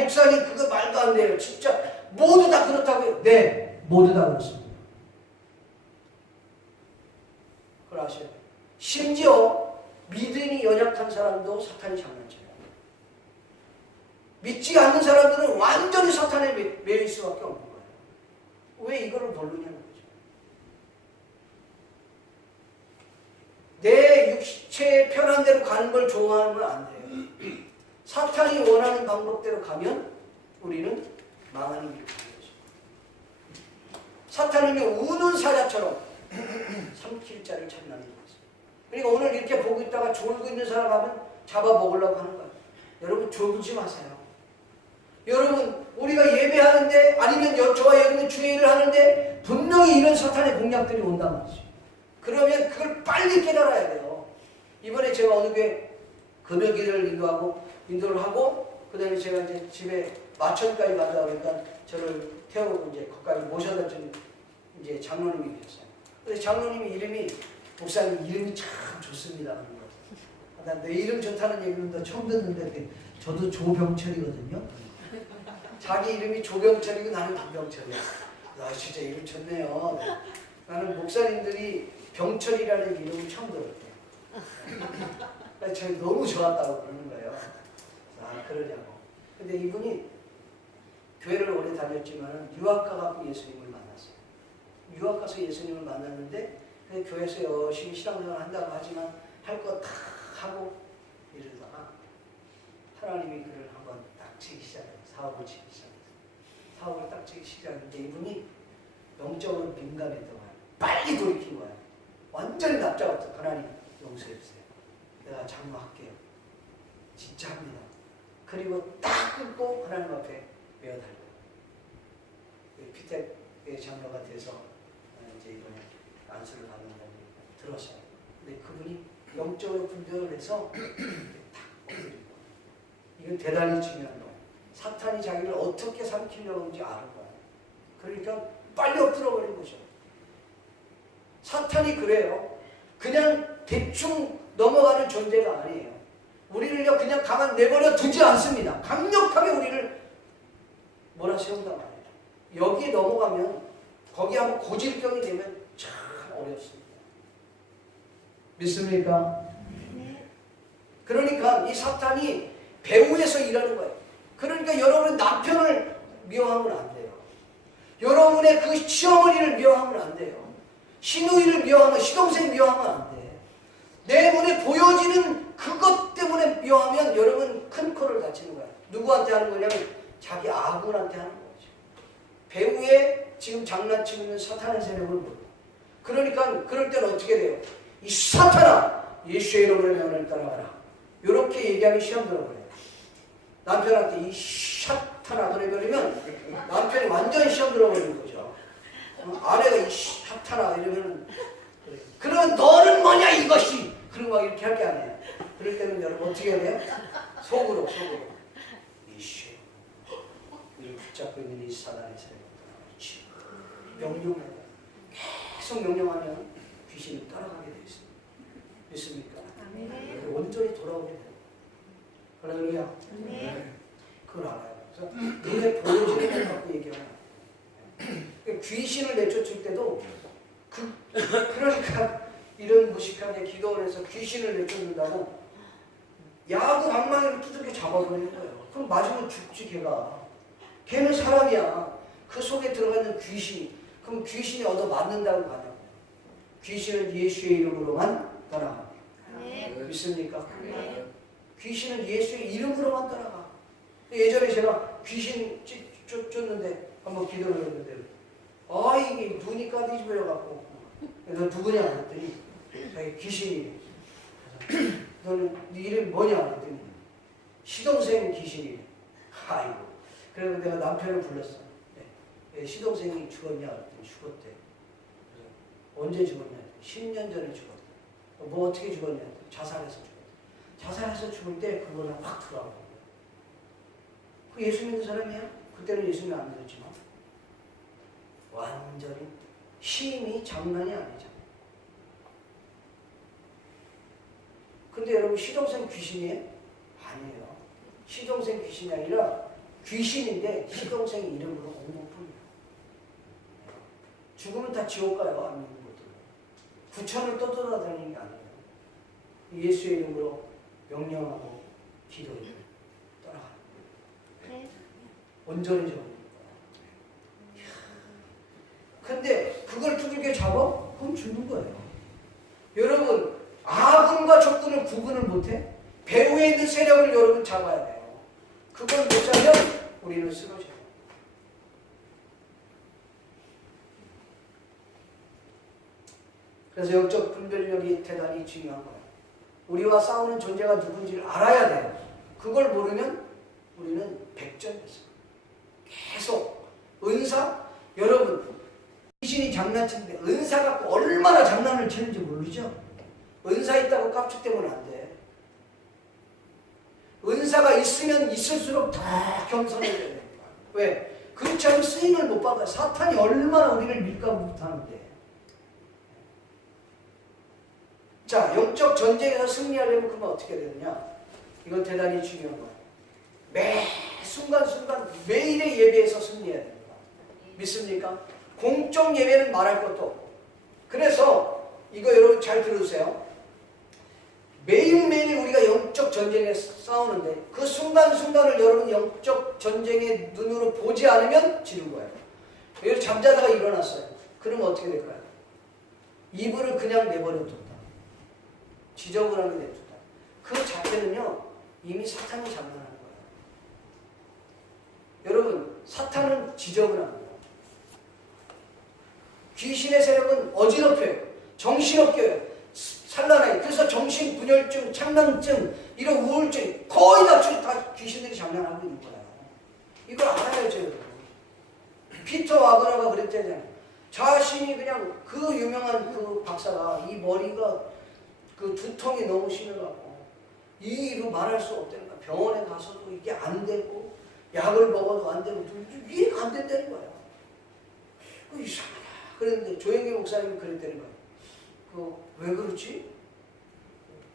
목사님 그거 말도 안 돼요. 진짜 모두 다 그렇다고요. 네, 모두 다 그렇습니다. 그걸 아셔야 돼요. 심지어 믿음이 연약한 사람도 사탄이 장난쳐요. 믿지 않는 사람들은 완전히 사탄에 매일 수밖에 없는 거예요. 왜 이거를 모르냐는 거죠. 내 육체의 편한 대로 가는 걸 좋아하면 안 돼요. 사탄이 원하는 방법대로 가면 우리는 망하는 길을 가는 거죠. 사탄은요, 우는 사자처럼 삼킬 자를 찾는 거죠. 그러니까 오늘 이렇게 보고 있다가 졸고 있는 사람 하면 잡아먹으려고 하는 거예요. 여러분, 졸지 마세요. 여러분, 우리가 예배하는데 아니면 저와 여러분 주의를 하는데 분명히 이런 사탄의 공략들이 온단 말이죠. 그러면 그걸 빨리 깨달아야 돼요. 이번에 제가 어느 교회 금요기를 인도를 하고 그 다음에 제가 이제 집에 마천까지 가다 보니까 저를 태우고 이제 거기까지 모셔다 준 이제 장로님이 계셨어요. 근데 장로님이 이름이, 목사님 이름이 참 좋습니다. 난 내 이름 좋다는 얘기는 처음 듣는데 저도 조병철이거든요. 자기 이름이 조병철이고 나는 김병철이야. 아, 진짜 이름 좋네요. 나는 목사님들이 병철이라는 이름을 처음 들었대요. 저희 너무 좋았다고 그러는 거예요. 아, 그러냐고. 근데 이분이 교회를 오래 다녔지만 유학 가서 예수님을 만났어요. 유학 가서 예수님을 만났는데 교회에서 열심히 신앙생활 한다고 하지만 할 거 다 하고 이러다가 하나님이 그를 한번 딱 치기 시작해요. 사업을 치기 시작해요. 사업을 딱 치기 시작했는데 이분이 영적으로 민감했던 거예요. 빨리 돌이킨 거예요. 완전히 납작했어. 하나님 용서해주세요. 내가 장로할게요. 진짜 합니다. 그리고 딱 끊고 하나님 앞에 매어달고 피택의 장로가 돼서 이제 이번에 안수를 받는다고 들었어요. 근데 그분이 영적으로 분별을 해서 딱 엎드리고, 이건 대단히 중요한 거예요. 사탄이 자기를 어떻게 삼키려고 하는지 아는 거예요. 그러니까 빨리 엎드려버린 거죠. 사탄이 그래요. 그냥 대충 넘어가는 존재가 아니에요. 우리를요 그냥 가만 내버려 두지 않습니다. 강력하게 우리를 몰아세운단 말이에요. 여기에 넘어가면 거기 한번 고질병이 되면 참 어렵습니다. 믿습니까? 네. 그러니까 이 사탄이 배후에서 일하는 거예요. 그러니까 여러분 남편을 미워하면 안 돼요. 여러분의 그 시어머니를 미워하면 안 돼요. 시누이를 미워하면, 시동생 미워하면 안 돼. 내 눈에 보여지는 그것 때문에 미워하면 여러분 큰 코를 다치는 거야. 누구한테 하는 거냐면 자기 아군한테 하는 거죠. 배후에 지금 장난치고 있는 사탄의 세력을 보고. 그러니까 그럴 때는 어떻게 돼요? 이 사탄아, 예수의 이름으로 명을 따라가라. 이렇게 얘기하면 시험 들어버려요. 남편한테 이 사탄아 그래버리면 남편이 완전히 시험 들어버리는 거죠. 아내가 이 사탄아 이러면 그러면 너는 뭐냐 이것이. 그리고 막 이렇게 할 게 아니에요. 그럴 때는 여러분 어떻게 해야 돼요? 속으로 이씨 이를 붙잡고 있는 이 사단의 세력을 명령해야 돼요. 계속 명령하면 귀신이 따라가게 되어 있습니다. 믿습니까? 아멘. 온전히 돌아오게 돼요. 할렐루야. 네. 그걸 알아요. 그래서 눈에 보여지는 것 갖고 얘기하는 거예요. 귀신을 내쫓을 때도 그러니까 이런 무식하게 기도를 해서 귀신을 내쫓는다고 야구 방망이를 두들겨 잡아버리는 거예요. 그럼 맞으면 죽지 걔가. 걔는 사람이야. 그 속에 들어가 있는 귀신이. 그럼 귀신이 얻어 맞는다고 가냐고. 귀신은 예수의 이름으로만 따라가. 네. 믿습니까? 네. 귀신은 예수의 이름으로만 따라가. 예전에 제가 귀신 쫓는데 한번 기도를 했는데 이게 눈이 까뒤집어져갖고 너 누구냐 그랬더니 자기 귀신이. 너는 네 이름이 뭐냐 그랬더니 시동생 귀신이래. 아이고. 그래서 내가 남편을 불렀어. 네. 시동생이 죽었냐 그랬더니 죽었대. 그래서 언제 죽었냐? 10년 전에 죽었대. 뭐 어떻게 죽었냐? 자살해서 죽었대. 자살해서 죽을 때 그거는 확 들어가고. 그 예수 믿는 사람이에요? 그때는 예수 믿는 안 믿었지만 완전히 힘이 장난이 아니잖아요. 근데 여러분 시동생 귀신이에요? 아니에요. 시동생 귀신이 아니라 귀신인데 시동생 이름으로 온 것뿐이에요. 죽으면 다 지옥 가요. 안 믿는 것들. 부천을 떠돌아다니는 게 아니에요. 예수의 이름으로 명령하고 기도해요. 따라가요. 네. 온전히 잡는 거예요. 근데 그걸 두들겨 잡아? 그럼 죽는 거예요. 여러분 아군과 적군을 구분을 못해? 배후에 있는 세력을 여러분 잡아야 돼요. 그걸 못 잡으면 우리는 쓰러져요. 그래서 영적 분별력이 대단히 중요한 거예요. 우리와 싸우는 존재가 누군지를 알아야 돼요. 그걸 모르면 우리는 백전됐어요. 계속 은사, 여러분 귀신이 장난치는데 은사 갖고 얼마나 장난을 치는지 모르죠? 은사 있다고 깝죽대면 안 돼. 은사가 있으면 있을수록 더 겸손해져야 됩니다. 왜? 그렇지 않으면 쓰임을 못 받아요. 사탄이 얼마나 우리를 밀가 못하는데. 자, 영적 전쟁에서 승리하려면 그러면 어떻게 되느냐? 이건 대단히 중요한 거예요. 매 순간순간 매일의 예배에서 승리해야 됩니다. 믿습니까? 공적 예배는 말할 것도 없고. 그래서 이거 여러분 잘 들으세요. 매일매일 우리가 영적 전쟁에 싸우는데 그 순간순간을 여러분 영적 전쟁의 눈으로 보지 않으면 지는 거예요. 여러분 잠자다가 일어났어요. 그러면 어떻게 될까요? 이불을 그냥 내버려뒀다. 지저분하게 냅뒀다. 그 자체는요 이미 사탄이 장난하는 거예요. 여러분 사탄은 지저분한 거예요. 귀신의 세력은 어지럽혀요. 정신없게 해요. 산란해요. 그래서 정신분열증, 창난증, 이런 우울증 거의 다 귀신들이 장난하고 있는 거예요. 이걸 알아야죠. 여러분. 피터 와그너가 그랬잖아요. 자신이 그냥 그 유명한 그 박사가 이 머리가 그 두통이 너무 심해갖고 이로 말할 수 없다는 거야. 병원에 가서도 이게 안 되고 약을 먹어도 안 되고 이해가 안 된다는 거예요. 이상하다. 그랬는데 조영기 목사님이 그랬다는 거예요. 왜 그렇지?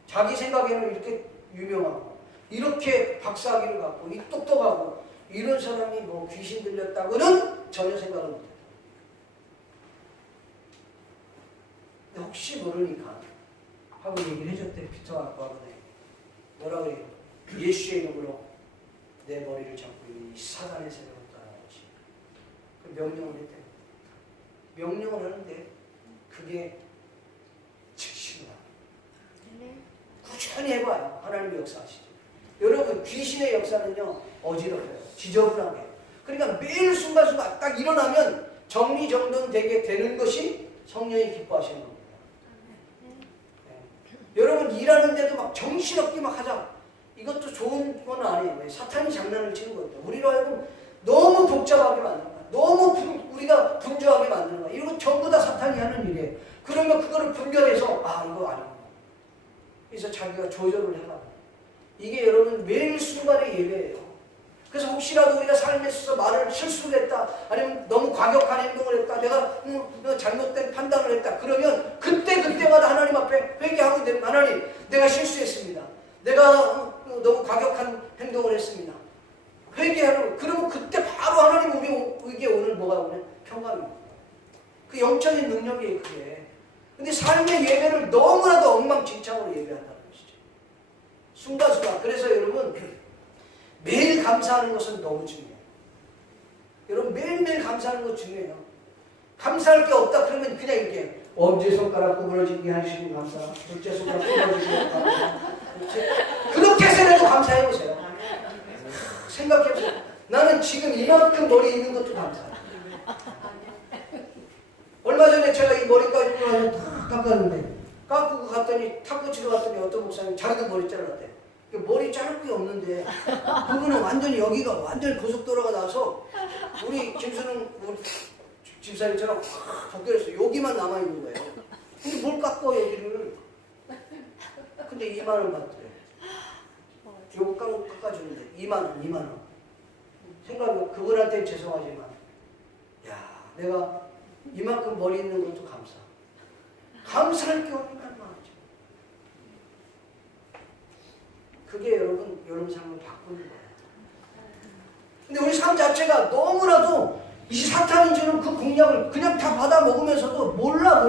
자기 생각에는 이렇게 유명하고 이렇게 박사학위를 갖고 이 똑똑하고 이런 사람이 뭐 귀신 들렸다고는 전혀 생각을 못해요. 근데 혹시 모르니까 하고 얘기를 해줬대. 피터 아빠한테 뭐라 그래요? 예수의 이름으로 내 머리를 잡고 이 사단의 세력을 따라오지. 그 명령을 했대. 명령을 하는데 그게 즉시로 네. 꾸준히 해봐요. 하나님의 역사하시죠. 여러분 귀신의 역사는요 어지럽혀요. 지저분하게. 그러니까 매일 순간순간 딱 일어나면 정리정돈되게 되는 것이 성령이 기뻐하시는 겁니다. 네. 여러분 일하는데도 막 정신없게 막 하자. 이것도 좋은 건 아니에요. 사탄이 장난을 치는 거예요. 우리로 하여금 너무 복잡하게 만드는 거야. 너무 우리가 분주하게 만드는 거야. 이거 전부 다 사탄이 하는 일이에요. 그러면 그거를 분별해서 아 이거 아니구나. 그래서 자기가 조절을 해가. 이게 여러분 매일 순간의 예배예요. 그래서 혹시라도 우리가 삶에 있어서 말을 실수를 했다. 아니면 너무 과격한 행동을 했다. 내가 잘못된 판단을 했다. 그러면 그때마다 하나님 앞에 회개하고 되는 하나님 내가 실수했습니다. 내가 너무 과격한 행동을 했습니다. 회개하는 그러면 그때 바로 하나님 우리에게 오늘 뭐가 오늘 평강입니다. 그 영적인 능력이에요. 그게. 근데 삶의 예배를 너무나도 엉망진창으로 예배한다는 것이죠. 순간순간. 그래서 여러분 매일 감사하는 것은 너무 중요해요. 여러분 매일매일 감사하는 것 중요해요. 감사할 게 없다 그러면 그냥 이렇게 엄지손가락 구부러지게 하시고 감사, 둘째 손가락 구부러지게 감사. 그렇게 해서라도 감사해보세요. 생각해보세요. 나는 지금 이만큼 머리 있는 것도 감사해요. 얼마 전에 제가 이 머리까지 다 깎았는데 깎고 갔더니 탁구 치러 갔더니 어떤 목사님 자기도 머리 잘랐대. 머리 자를 게 없는데 그분은 완전히 여기가 완전히 고속도로가 나서 우리 김수능 우리 집사님처럼 확 벗겨졌어. 여기만 남아있는 거예요. 근데 뭘 깎아 여기를. 근데 2만 원 받더래. 요거 깎아주는데 2만 원. 생각해보면 그분한테 죄송하지만 야 내가 이만큼 머리 있는 것도 감사할 게 없는 말 많죠. 그게 여러분 삶을 바꾸는 거예요. 근데 우리 삶 자체가 너무나도 이 사탄이 주는 그 공약을 그냥 다 받아 먹으면서도 몰라.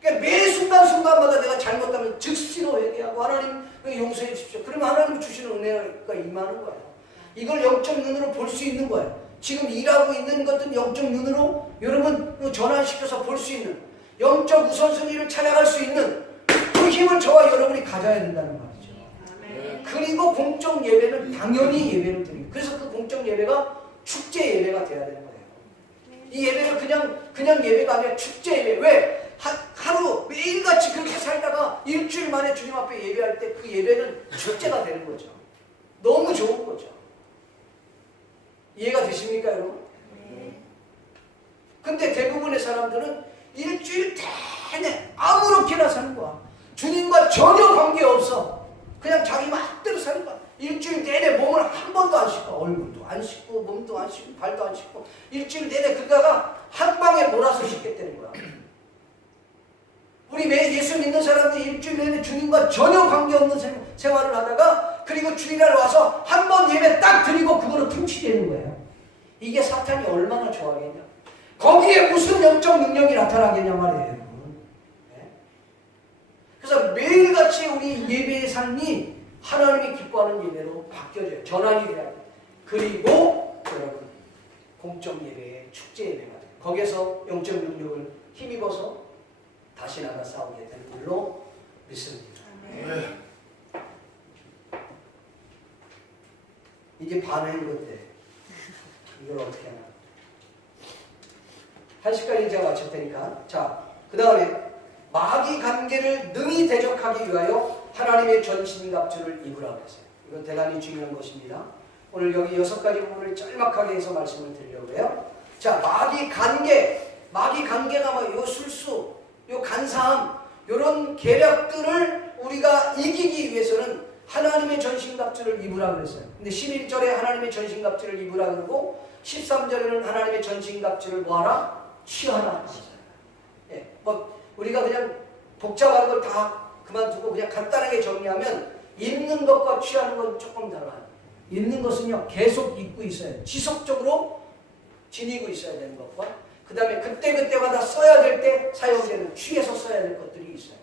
그러니까 매 순간순간마다 내가 잘못하면 즉시로 회개하고 하나님 용서해 주십시오. 그러면 하나님 주시는 은혜가 임하는 거예요. 이걸 영적 눈으로 볼 수 있는 거예요. 지금 일하고 있는 것은 영적 눈으로 여러분 전환시켜서 볼 수 있는 영적 우선순위를 찾아갈 수 있는 그 힘을 저와 여러분이 가져야 된다는 말이죠. 그리고 공적 예배는 당연히 예배를 드리고 그래서 그 공적 예배가 축제 예배가 돼야 되는 거예요. 이 예배를 그냥 예배가 아니라 축제 예배. 왜? 하루 매일같이 그렇게 살다가 일주일 만에 주님 앞에 예배할 때 그 예배는 축제가 되는 거죠. 너무 좋은 거죠. 이해가 되십니까 여러분? 근데 대부분의 사람들은 일주일 내내 아무렇게나 사는 거야. 주님과 전혀 관계없어. 그냥 자기 마음대로 사는 거야. 일주일 내내 몸을 한 번도 안 씻고 얼굴도 안 씻고 몸도 안 씻고 발도 안 씻고 일주일 내내 그러다가 한 방에 몰아서 씻겠다는 거야. 우리 매 예수 믿는 사람들이 일주일 내내 주님과 전혀 관계없는 생활을 하다가 그리고 주일날 와서 한 번 예배 딱 드리고 그거로 퉁치되는 거예요. 이게 사탄이 얼마나 좋아하겠냐. 거기에 무슨 영적 능력이 나타나겠냐 말이에요. 네? 그래서 매일같이 우리 예배의 삶이 하나님이 기뻐하는 예배로 바뀌어져요. 전환이 돼야 돼요. 그리고 여러분 공적 예배의 축제 예배가 돼요. 거기에서 영적 능력을 힘입어서 다시 나가 싸우게 되는 걸로 믿습니다. 네. 이게 반응인 건데 이걸 어떻게 하나? 1시까지 제가 마칠 테니까 자, 그 다음에 마귀 관계를 능히 대적하기 위하여 하나님의 전신갑주를 입으라 그랬어요. 이건 대단히 중요한 것입니다. 오늘 여기 6가지 부분을 짤막하게 해서 말씀을 드리려고 해요. 자, 마귀 관계가 뭐 요 술수, 요 간사함, 요런 계략들을 우리가 이기기 위해서는 하나님의 전신갑주를 입으라 그랬어요. 근데 11절에 하나님의 전신갑주를 입으라 그러고 13절에는 하나님의 전신갑주를 뭐하라? 취하라. 예, 뭐 우리가 그냥 복잡한 걸 다 그만두고 그냥 간단하게 정리하면 입는 것과 취하는 건 조금 달라요. 입는 것은요 계속 입고 있어요. 지속적으로 지니고 있어야 되는 것과 그 다음에 그때그때마다 써야 될 때 사용되는 취해서 써야 될 것들이 있어요.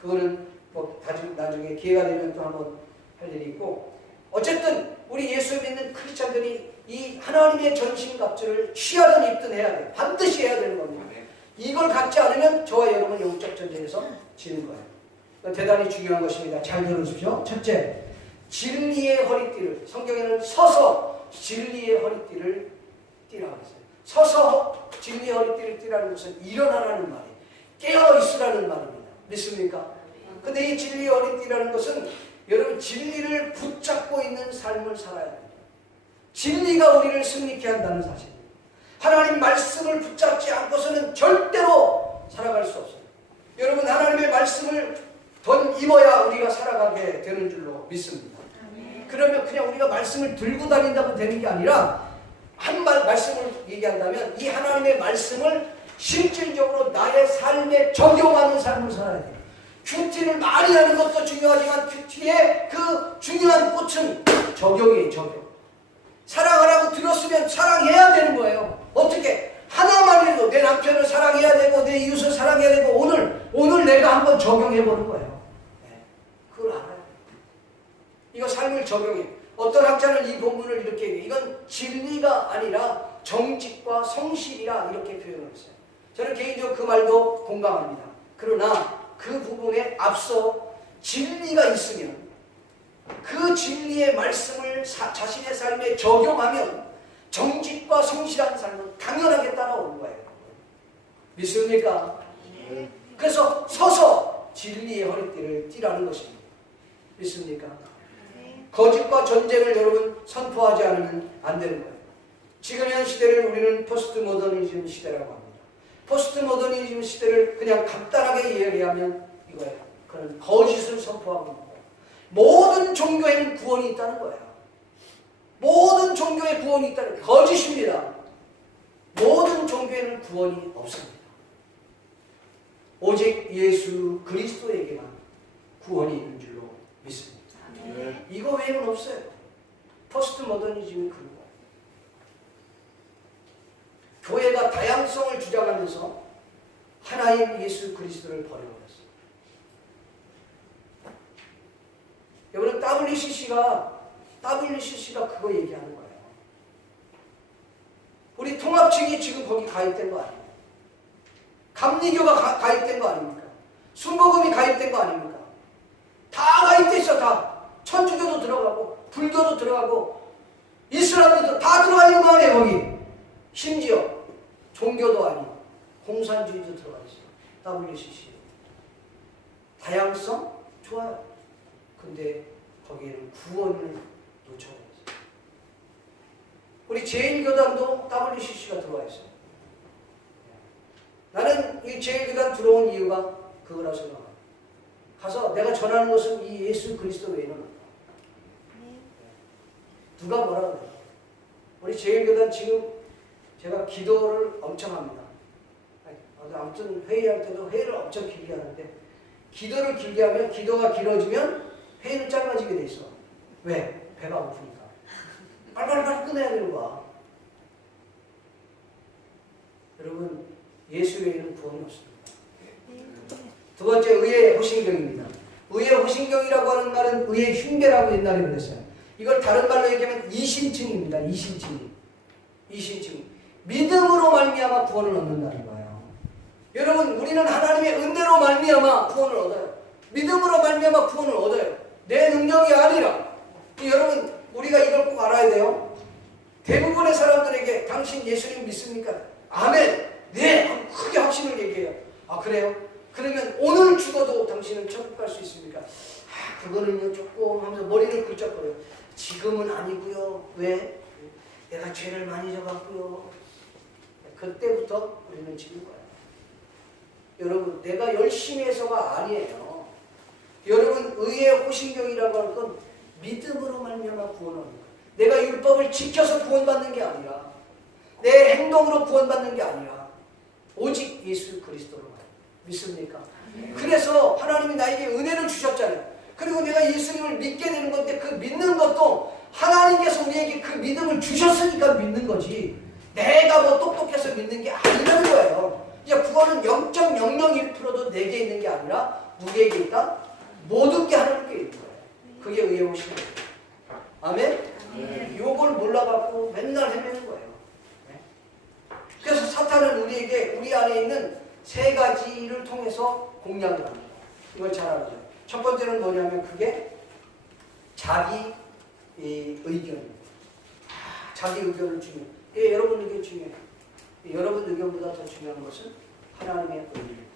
그거는 뭐 나중에 기회가 되면 또 한번 할 일이 있고, 어쨌든 우리 예수 믿는 크리스찬들이 이 하나님의 전신갑주를 취하든 입든 해야 돼. 반드시 해야 되는 겁니다. 이걸 갖지 않으면 저와 여러분 영적 전쟁에서 지는 거예요. 대단히 중요한 것입니다. 잘 들으십시오. 첫째, 진리의 허리띠를, 성경에는 서서 진리의 허리띠를 띠라고 했어요. 서서 진리의 허리띠를 띠라는 것은 일어나라는 말이에요. 깨어 있으라는 말입니다. 믿습니까? 근데 이 진리의 허리띠라는 것은 여러분 진리를 붙잡고 있는 삶을 살아야 됩니다. 진리가 우리를 승리케 한다는 사실입니다. 하나님 말씀을 붙잡지 않고서는 절대로 살아갈 수 없어요. 여러분 하나님의 말씀을 입어야 우리가 살아가게 되는 줄로 믿습니다. 그러면 그냥 우리가 말씀을 들고 다닌다고 되는 게 아니라 말씀을 얘기한다면 이 하나님의 말씀을 실질적으로 나의 삶에 적용하는 삶을 살아야 돼요. 큐티를 많이 하는 것도 중요하지만 큐티의 그 중요한 꽃은 적용이에요. 적용. 사랑하라고 들었으면 사랑해야 되는 거예요. 어떻게? 하나만 해도 내 남편을 사랑해야 되고 내 이웃을 사랑해야 되고 오늘 내가 한번 적용해 보는 거예요. 네. 그걸 알아요. 이거 삶을 적용해. 어떤 학자는 이 본문을 이렇게 얘기해요. 이건 진리가 아니라 정직과 성실이라 이렇게 표현을 했어요. 저는 개인적으로 그 말도 공감합니다. 그러나 그 부분에 앞서 진리가 있으면 그 진리의 말씀을 자신의 삶에 적용하면 정직과 성실한 삶은 당연하게 따라오는 거예요. 믿습니까? 네. 그래서 서서 진리의 허리띠를 띠라는 것입니다. 믿습니까? 네. 거짓과 전쟁을 여러분 선포하지 않으면 안 되는 거예요. 지금 현 시대를 우리는 포스트 모더니즘 시대라고 합니다. 포스트 모더니즘 시대를 그냥 간단하게 이야기하면 이거예요. 그는 거짓을 선포하고 있는 거예요. 모든 종교에는 구원이 있다는 거예요. 모든 종교에 구원이 있다는 거예요. 거짓입니다. 모든 종교에는 구원이 없습니다. 오직 예수 그리스도에게만 구원이 있는 줄로 믿습니다. 네. 이거 외에는 없어요. 포스트 모더니즘이 그런 거예요. 교회가 다양성을 주장하면서 하나님 예수 그리스도를 버려버렸어요. 여러분 WCC가 그거 얘기하는 거예요. 우리 통합층이 지금 거기 가입된 거 아니에요? 감리교가 가입된 거 아닙니까? 순복음이 가입된 거 아닙니까? 다 가입돼 있어. 다. 천주교도 들어가고 불교도 들어가고 이슬람도 다 들어가 있는 거 아니에요 거기. 심지어 종교도 아니고 공산주의도 들어가 있어요. WCC. 다양성? 좋아요. 근데 거기에는 구원을 놓쳐버렸어요. 우리 제1교단도 WCC가 들어와 있어요. 나는 이 제1교단 들어온 이유가 그거라고 생각합니다. 가서 내가 전하는 것은 이 예수 그리스도 외에는 없다. 누가 뭐라 그래요? 우리 제1교단 지금 제가 기도를 엄청 합니다. 아무튼 회의할 때도 회의를 엄청 길게 하는데 기도를 길게 하면 기도가 길어지면 회의는 짧아지게 돼 있어. 왜? 배가 고프니까. 빨리 끝내야 되는 거야. 여러분 예수 외에는 구원이 없습니다. 두 번째 의의 호신경입니다. 의의 호신경이라고 하는 말은 의의 흉배라고 옛날에 그랬어요. 이걸 다른 말로 얘기하면 이신증입니다. 이신증. 믿음으로 말미암아 구원을 얻는다는 거예요. 여러분 우리는 하나님의 은혜로 말미암아 구원을 얻어요. 믿음으로 말미암아 구원을 얻어요. 내 능력이 아니라. 여러분 우리가 이걸 꼭 알아야 돼요. 대부분의 사람들에게 당신 예수님 믿습니까? 아멘. 네. 크게 확신을 얘기해요. 아 그래요? 그러면 오늘 죽어도 당신은 천국 갈 수 있습니까? 아 그거는요 조금 하면서 머리를 굴쩍거려요. 지금은 아니고요. 왜? 내가 죄를 많이 져갖고요. 그때부터 우리는 지는 거예요. 여러분 내가 열심히 해서가 아니에요. 여러분 의의 호신경이라고 하는 건 믿음으로 말미암아 구원을 얻는 거예요. 내가 율법을 지켜서 구원받는 게 아니라 내 행동으로 구원받는 게 아니라 오직 예수 그리스도로 믿습니까? 그래서 하나님이 나에게 은혜를 주셨잖아요. 그리고 내가 예수님을 믿게 되는 건데 그 믿는 것도 하나님께서 우리에게 그 믿음을 주셨으니까 믿는 거지 내가 뭐 똑똑해서 믿는 게 아니라는 거예요. 이제 구원은 0.001%도 내게 있는 게 아니라 누구에게 있다? 모든 게 하나님께 있는 거예요. 그게 의의 오신 거예요. 아멘? 요걸 몰라갖고 맨날 헤매는 거예요. 네? 그래서 사탄은 우리 안에 있는 세 가지를 통해서 공략을 합니다. 이걸 잘 알죠. 첫 번째는 뭐냐면 그게 자기 의견입니다. 자기 의견을 중요해요. 예, 여러분 의견 중요해요. 여러분 의견보다 더 중요한 것은 하나님의 의견.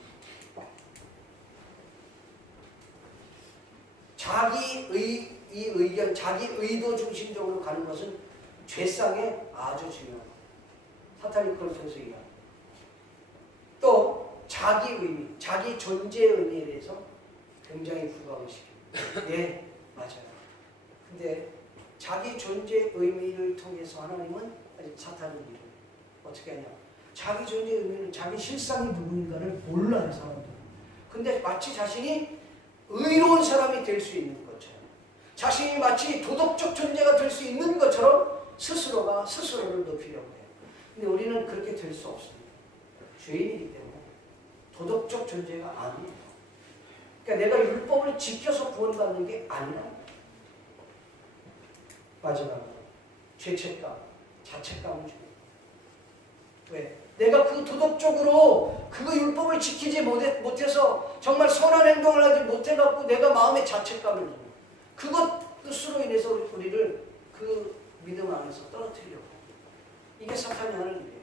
자기 의견, 자기 의도 중심적으로 가는 것은 죄상에 아주 중요합니다. 사탄이 그걸 통해서 얘기합니다. 또 자기 의미, 자기 존재의 의미에 대해서 굉장히 부각을 시킵니다. 네, 맞아요. 근데 자기 존재의 의미를 통해서 하나님은 사탄은 이래요. 어떻게 하냐? 자기 존재의 의미는 자기 실상이 누구인가를 몰라요, 사람들은. 근데 마치 자신이 의로운 사람이 될 수 있는 것처럼, 자신이 마치 도덕적 존재가 될 수 있는 것처럼 스스로가 스스로를 높이려고 해요. 근데 우리는 그렇게 될 수 없습니다. 죄인이기 때문에 도덕적 존재가 아니에요. 그러니까 내가 율법을 지켜서 구원받는 게 아니라, 마지막으로 죄책감, 자책감을 줘요. 왜? 내가 그 도덕적으로 그 율법을 지키지 못해서 정말 선한 행동을 하지 못해갖고 내가 마음에 자책감을 줘요. 그것으로 인해서 우리를 그 믿음 안에서 떨어뜨리려고. 이게 사탄이 하는 일이에요.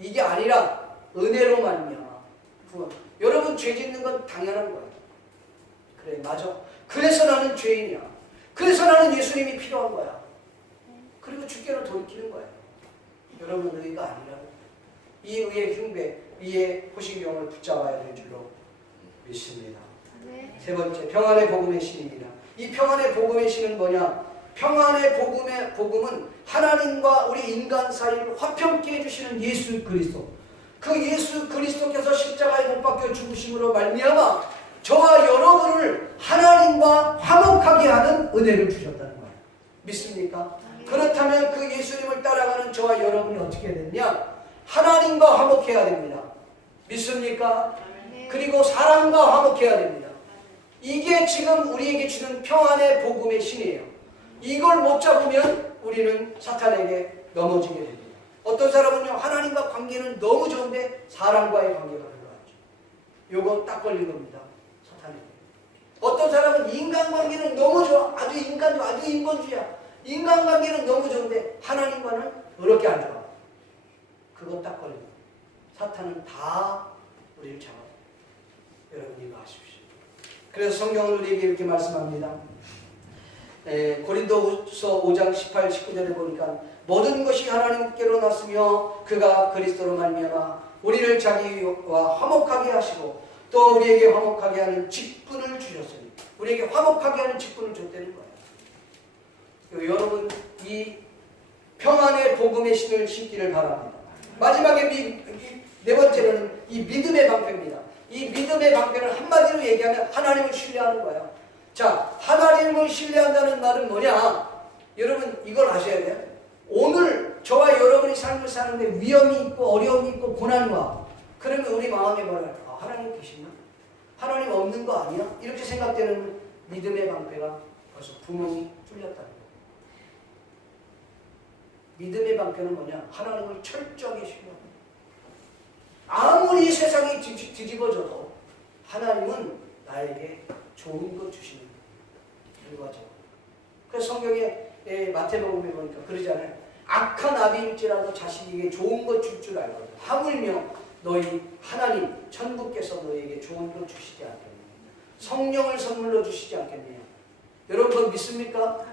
이게 아니라 은혜로 말미암아 구원. 여러분 죄 짓는 건 당연한 거예요. 그래, 맞아. 그래서 나는 죄인이야. 그래서 나는 예수님이 필요한 거야. 그리고 주께로 돌이키는 거예요. 여러분 의가 아니라고. 이 의의 흉배, 이의 호신경을 붙잡아야 될 줄로 믿습니다. 세 번째, 평안의 복음의 신입니다. 이 평안의 복음의 신은 뭐냐? 평안의 복음은 하나님과 우리 인간 사이를 화평케 해주시는 예수 그리스도. 그 예수 그리스도께서 십자가에 못 박혀 죽으심으로 말미암아 저와 여러분을 하나님과 화목하게 하는 은혜를 주셨다는 거예요. 믿습니까? 그렇다면 그 예수님을 따라가는 저와 여러분이 어떻게 해야 되느냐? 하나님과 화목해야 됩니다. 믿습니까? 그리고 사람과 화목해야 됩니다. 이게 지금 우리에게 주는 평안의 복음의 신이에요. 이걸 못 잡으면 우리는 사탄에게 넘어지게 됩니다. 어떤 사람은요, 하나님과 관계는 너무 좋은데 사람과의 관계가 별로 안 좋아요. 요거 딱 걸린 겁니다. 사탄에게. 어떤 사람은 인간관계는 너무 좋아. 아주 인본주의야. 인간관계는 너무 좋은데 하나님과는 그렇게 안 좋아. 그거 딱 걸립니다. 사탄은 다 우리를 잡아요. 여러분 이거 아십시오. 그래서 성경은 우리에게 이렇게 말씀합니다. 고린도후서 5장 18, 19절에 보니까 모든 것이 하나님께로 났으며 그가 그리스도로 말미암아 우리를 자기와 화목하게 하시고 또 우리에게 화목하게 하는 직분을 주셨으니 우리에게 화목하게 하는 직분을 줬다는 거예요. 여러분 이 평안의 복음의 신을 신기를 바랍니다. 마지막에 네 번째는 이 믿음의 방패입니다. 이 믿음의 방패를 한마디로 얘기하면 하나님을 신뢰하는 거예요. 자, 하나님을 신뢰한다는 말은 뭐냐? 여러분 이걸 아셔야 돼요. 오늘 저와 여러분이 삶을 사는데 위험이 있고 어려움이 있고 고난이 와. 그러면 우리 마음에 뭐라? 하나님 계시나? 하나님 없는 거 아니야? 이렇게 생각되는 믿음의 방패가 벌써 구멍이 뚫렸다는 거예요. 믿음의 방패는 뭐냐? 하나님을 철저하게 신뢰합니다. 아무리 세상이 뒤집어져도 하나님은 나에게 좋은 것 주시는 결과죠. 그래서 성경에 마태복음에 보니까 그러잖아요. 악한 아비일지라도 자식에게 좋은 것 줄 줄 알거든. 하물며 너희 하나님 천부께서 너희에게 좋은 것 주시지 않겠느냐. 성령을 선물로 주시지 않겠느냐. 여러분 그건 믿습니까?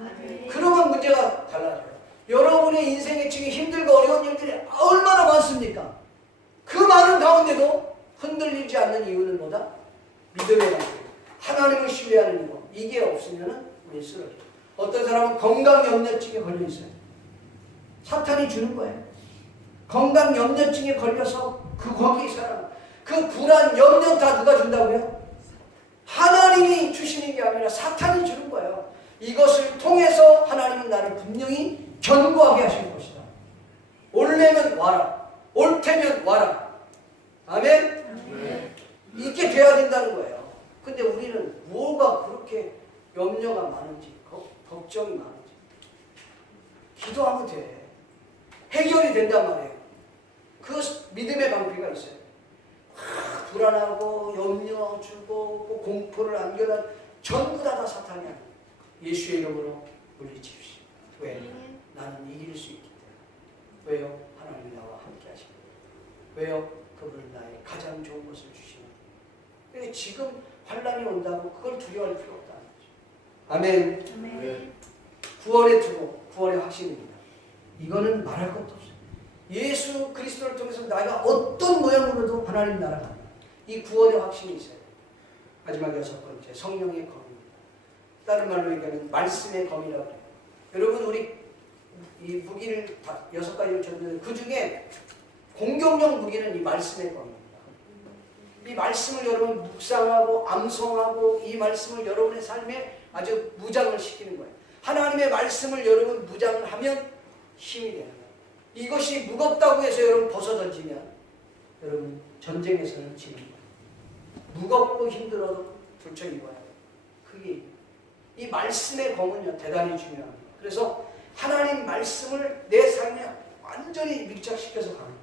그러면 문제가 달라져요. 여러분의 인생에 지금 힘들고 어려운 일들이 얼마나 많습니까? 그 많은 가운데도 흔들리지 않는 이유는 뭐다? 믿음의 방패. 하나님을 신뢰하는 이거. 이게 없으면 우리 쓰러져요. 어떤 사람은 건강염려증에 걸려 있어요. 사탄이 주는 거예요. 건강염려증에 걸려서 거기에 살아. 그 불안, 염려 다 누가 준다고요? 하나님이 주시는 게 아니라 사탄이 주는 거예요. 이것을 통해서 하나님은 나를 분명히 견고하게 하시는 것이다. 올래면 와라. 옳다면 와라. 아멘? 이렇게 돼야 된다는 거예요. 근데 우리는 뭐가 그렇게 염려가 많은지, 걱정이 많은지. 기도하면 돼. 해결이 된단 말이에요. 그 믿음의 방패가 있어요. 불안하고 염려 주고 공포를 안겨다 전부 다 사탄이야. 예수의 이름으로 물리칩시오. 왜? 나는 이길 수 있기 때문에. 왜요? 하나님이 나와 함께 하십니다. 왜요? 그분은 나의 가장 좋은 것을 주시는. 그러니까 지금 환란이 온다고 그걸 두려워할 필요 없다는 거죠. 아멘. 아멘. 구원의 투고, 구원의 확신입니다. 이거는 말할 것도 없어요. 예수 그리스도를 통해서 나가 어떤 모양으로도 하나님 나라 갑니다. 이 구원의 확신이 있어요. 마지막 6번째, 성령의 검입니다. 다른 말로 얘기하면 말씀의 검이라고 해요. 여러분, 우리 이 무기를 6가지를 줬는데 그 중에 공격용 무기는 이 말씀의 검입니다. 이 말씀을 여러분 묵상하고 암송하고 이 말씀을 여러분의 삶에 아주 무장을 시키는 거예요. 하나님의 말씀을 여러분 무장을 하면 힘이 되는 거예요. 이것이 무겁다고 해서 여러분 벗어던지면 여러분 전쟁에서는 지는 거예요. 무겁고 힘들어도 들쳐 입어야 돼요. 그게 이 말씀의 검은요 대단히 중요합니다. 그래서 하나님 말씀을 내 삶에 완전히 밀착시켜서 가는 거예요.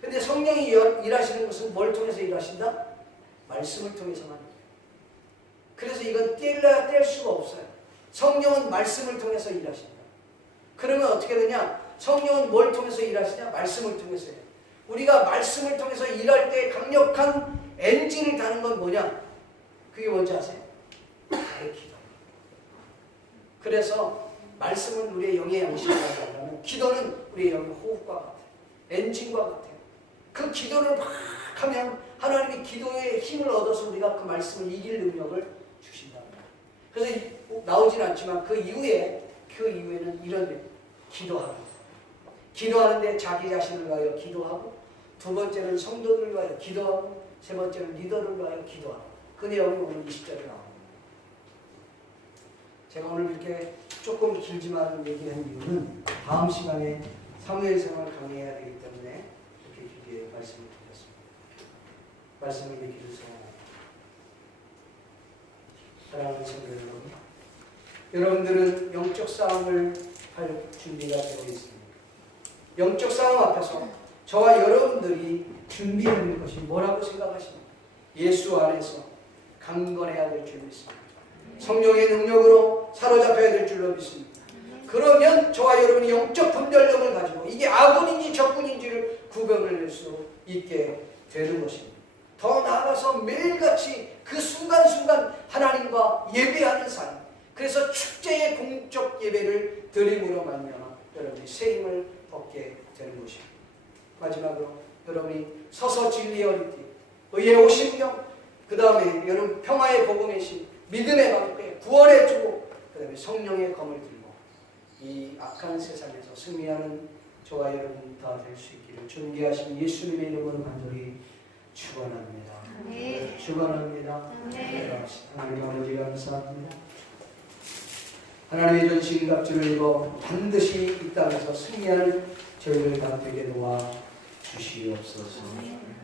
근데 성령이 일하시는 것은 뭘 통해서 일하신다? 말씀을 통해서만. 그래서 이건 뗄 수가 없어요. 성령은 말씀을 통해서 일하신다. 그러면 어떻게 되냐? 성령은 뭘 통해서 일하시냐? 말씀을 통해서 해요. 우리가 말씀을 통해서 일할 때 강력한 엔진을 다는 건 뭐냐? 그게 뭔지 아세요? 나의 기도. 그래서 말씀은 우리의 영의 양식이라고 하면 기도는 우리의 영의 호흡과 같아요. 엔진과 같아요. 그 기도를 막 하면 하나님이 기도의 힘을 얻어서 우리가 그 말씀을 이길 능력을 주신답니다. 그래서 나오진 않지만 그 이후에는 이런 기도하는 기도하는데 자기 자신을 위하여 기도하고, 두 번째는 성도들을 위하여 기도하고, 세 번째는 리더를 위하여 기도하고. 그 내용이 오늘 20절에 나옵니다. 제가 오늘 이렇게 조금 길지만 얘기한 이유는 다음 시간에 사무엘상을 강의해야 되기 때문에 이렇게 길게 말씀을 드렸습니다. 말씀을 믿기를 소원합니다. 사랑하는 성도 여러분, 여러분들은 영적 싸움을 할 준비가 되어 있습니다. 영적 싸움 앞에서 저와 여러분들이 준비해야 될 것이 뭐라고 생각하십니까? 예수 안에서 강건해야 될 줄 믿습니다. 성령의 능력으로 사로잡혀야 될 줄로 믿습니다. 그러면 저와 여러분이 영적 분별력을 가지고 이게 아군인지 적군인지를 구별을 낼 수 있게 되는 것입니다. 더 나아가서 매일같이 그 순간순간 하나님과 예배하는 삶, 그래서 축제의 공적 예배를 드림으로 말미암아 여러분이 새 힘을 얻게 되는 것입니다. 마지막으로 여러분이 서서 진리의 어리띠, 의의 오심경, 그 다음에 여러분 평화의 복음의 신, 믿음의 방패, 구원의 투구, 그 다음에 성령의 검을 들고 이 악한 세상에서 승리하는 저와 여러분 다 될 수 있기를 존귀하신 예수님의 이름으로 간절히 축원합니다. 네. 축원합니다. 네. 하나님 아버지 감사합니다. 하나님의 전신 갑주를 입어 반드시 이 땅에서 승리하는 저희를 다 되게 도와 주시옵소서.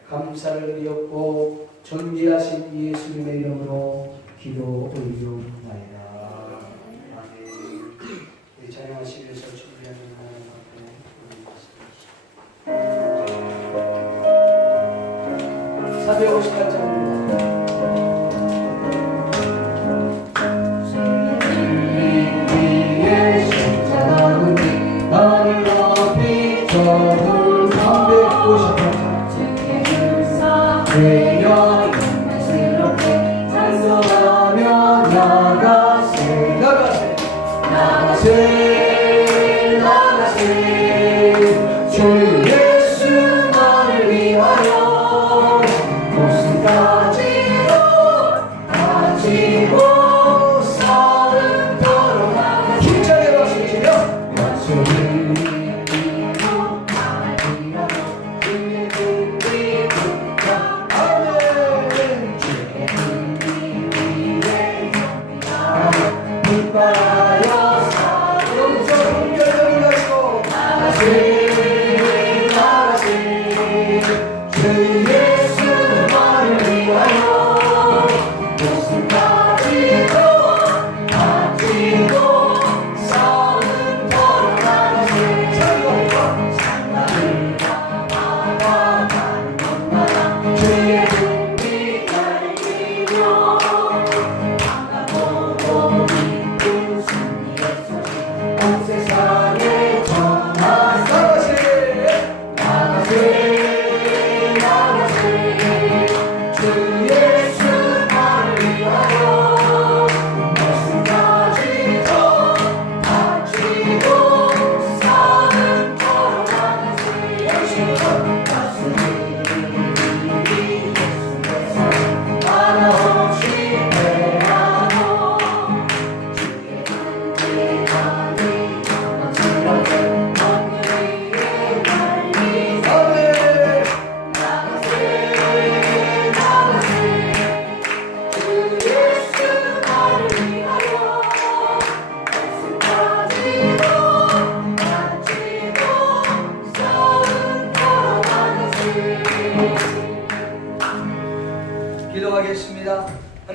감사를 드렸고 존귀하신 예수님의 이름으로 기도 올리옵나이다. 아멘. 우리 찬양하시면서 준비하는 하나님 앞에 458장입니다. 나를 높이 저물 되어 영광스럽게 찬송하며 나가세 주 예수 나를 위하여 목숨까지도 바치고 싸움터로 힘차게 박수치며 아멘.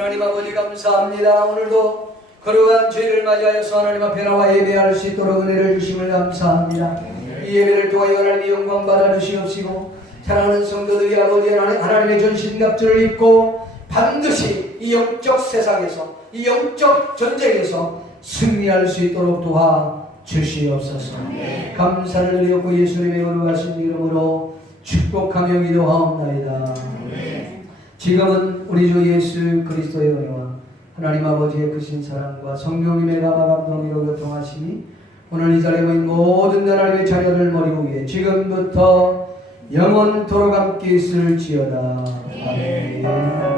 하나님 아버지 감사합니다. 오늘도 거룩한 주일을 맞이하여서 하나님 앞에 나와 예배할 수 있도록 은혜를 주심을 감사합니다. 이 예배를 통하여 하나님이 영광 받아 주시옵시고 사랑하는 성도들이 아버지 하나님의 전신갑주를 입고 반드시 이 영적 세상에서 이 영적 전쟁에서 승리할 수 있도록 도와 주시옵소서. 감사를 드리옵고 예수님의 거룩하신 이름으로 축복하며 기도하옵나이다. 지금은 우리 주 예수 그리스도의 은혜와 하나님 아버지의 크신 사랑과 성령님의 감화 감동으로 교통하시니 오늘 이 자리에 모인 모든 하나님의 자녀들 머리 위에 지금부터 영원토록 함께 있을지어다. 아멘.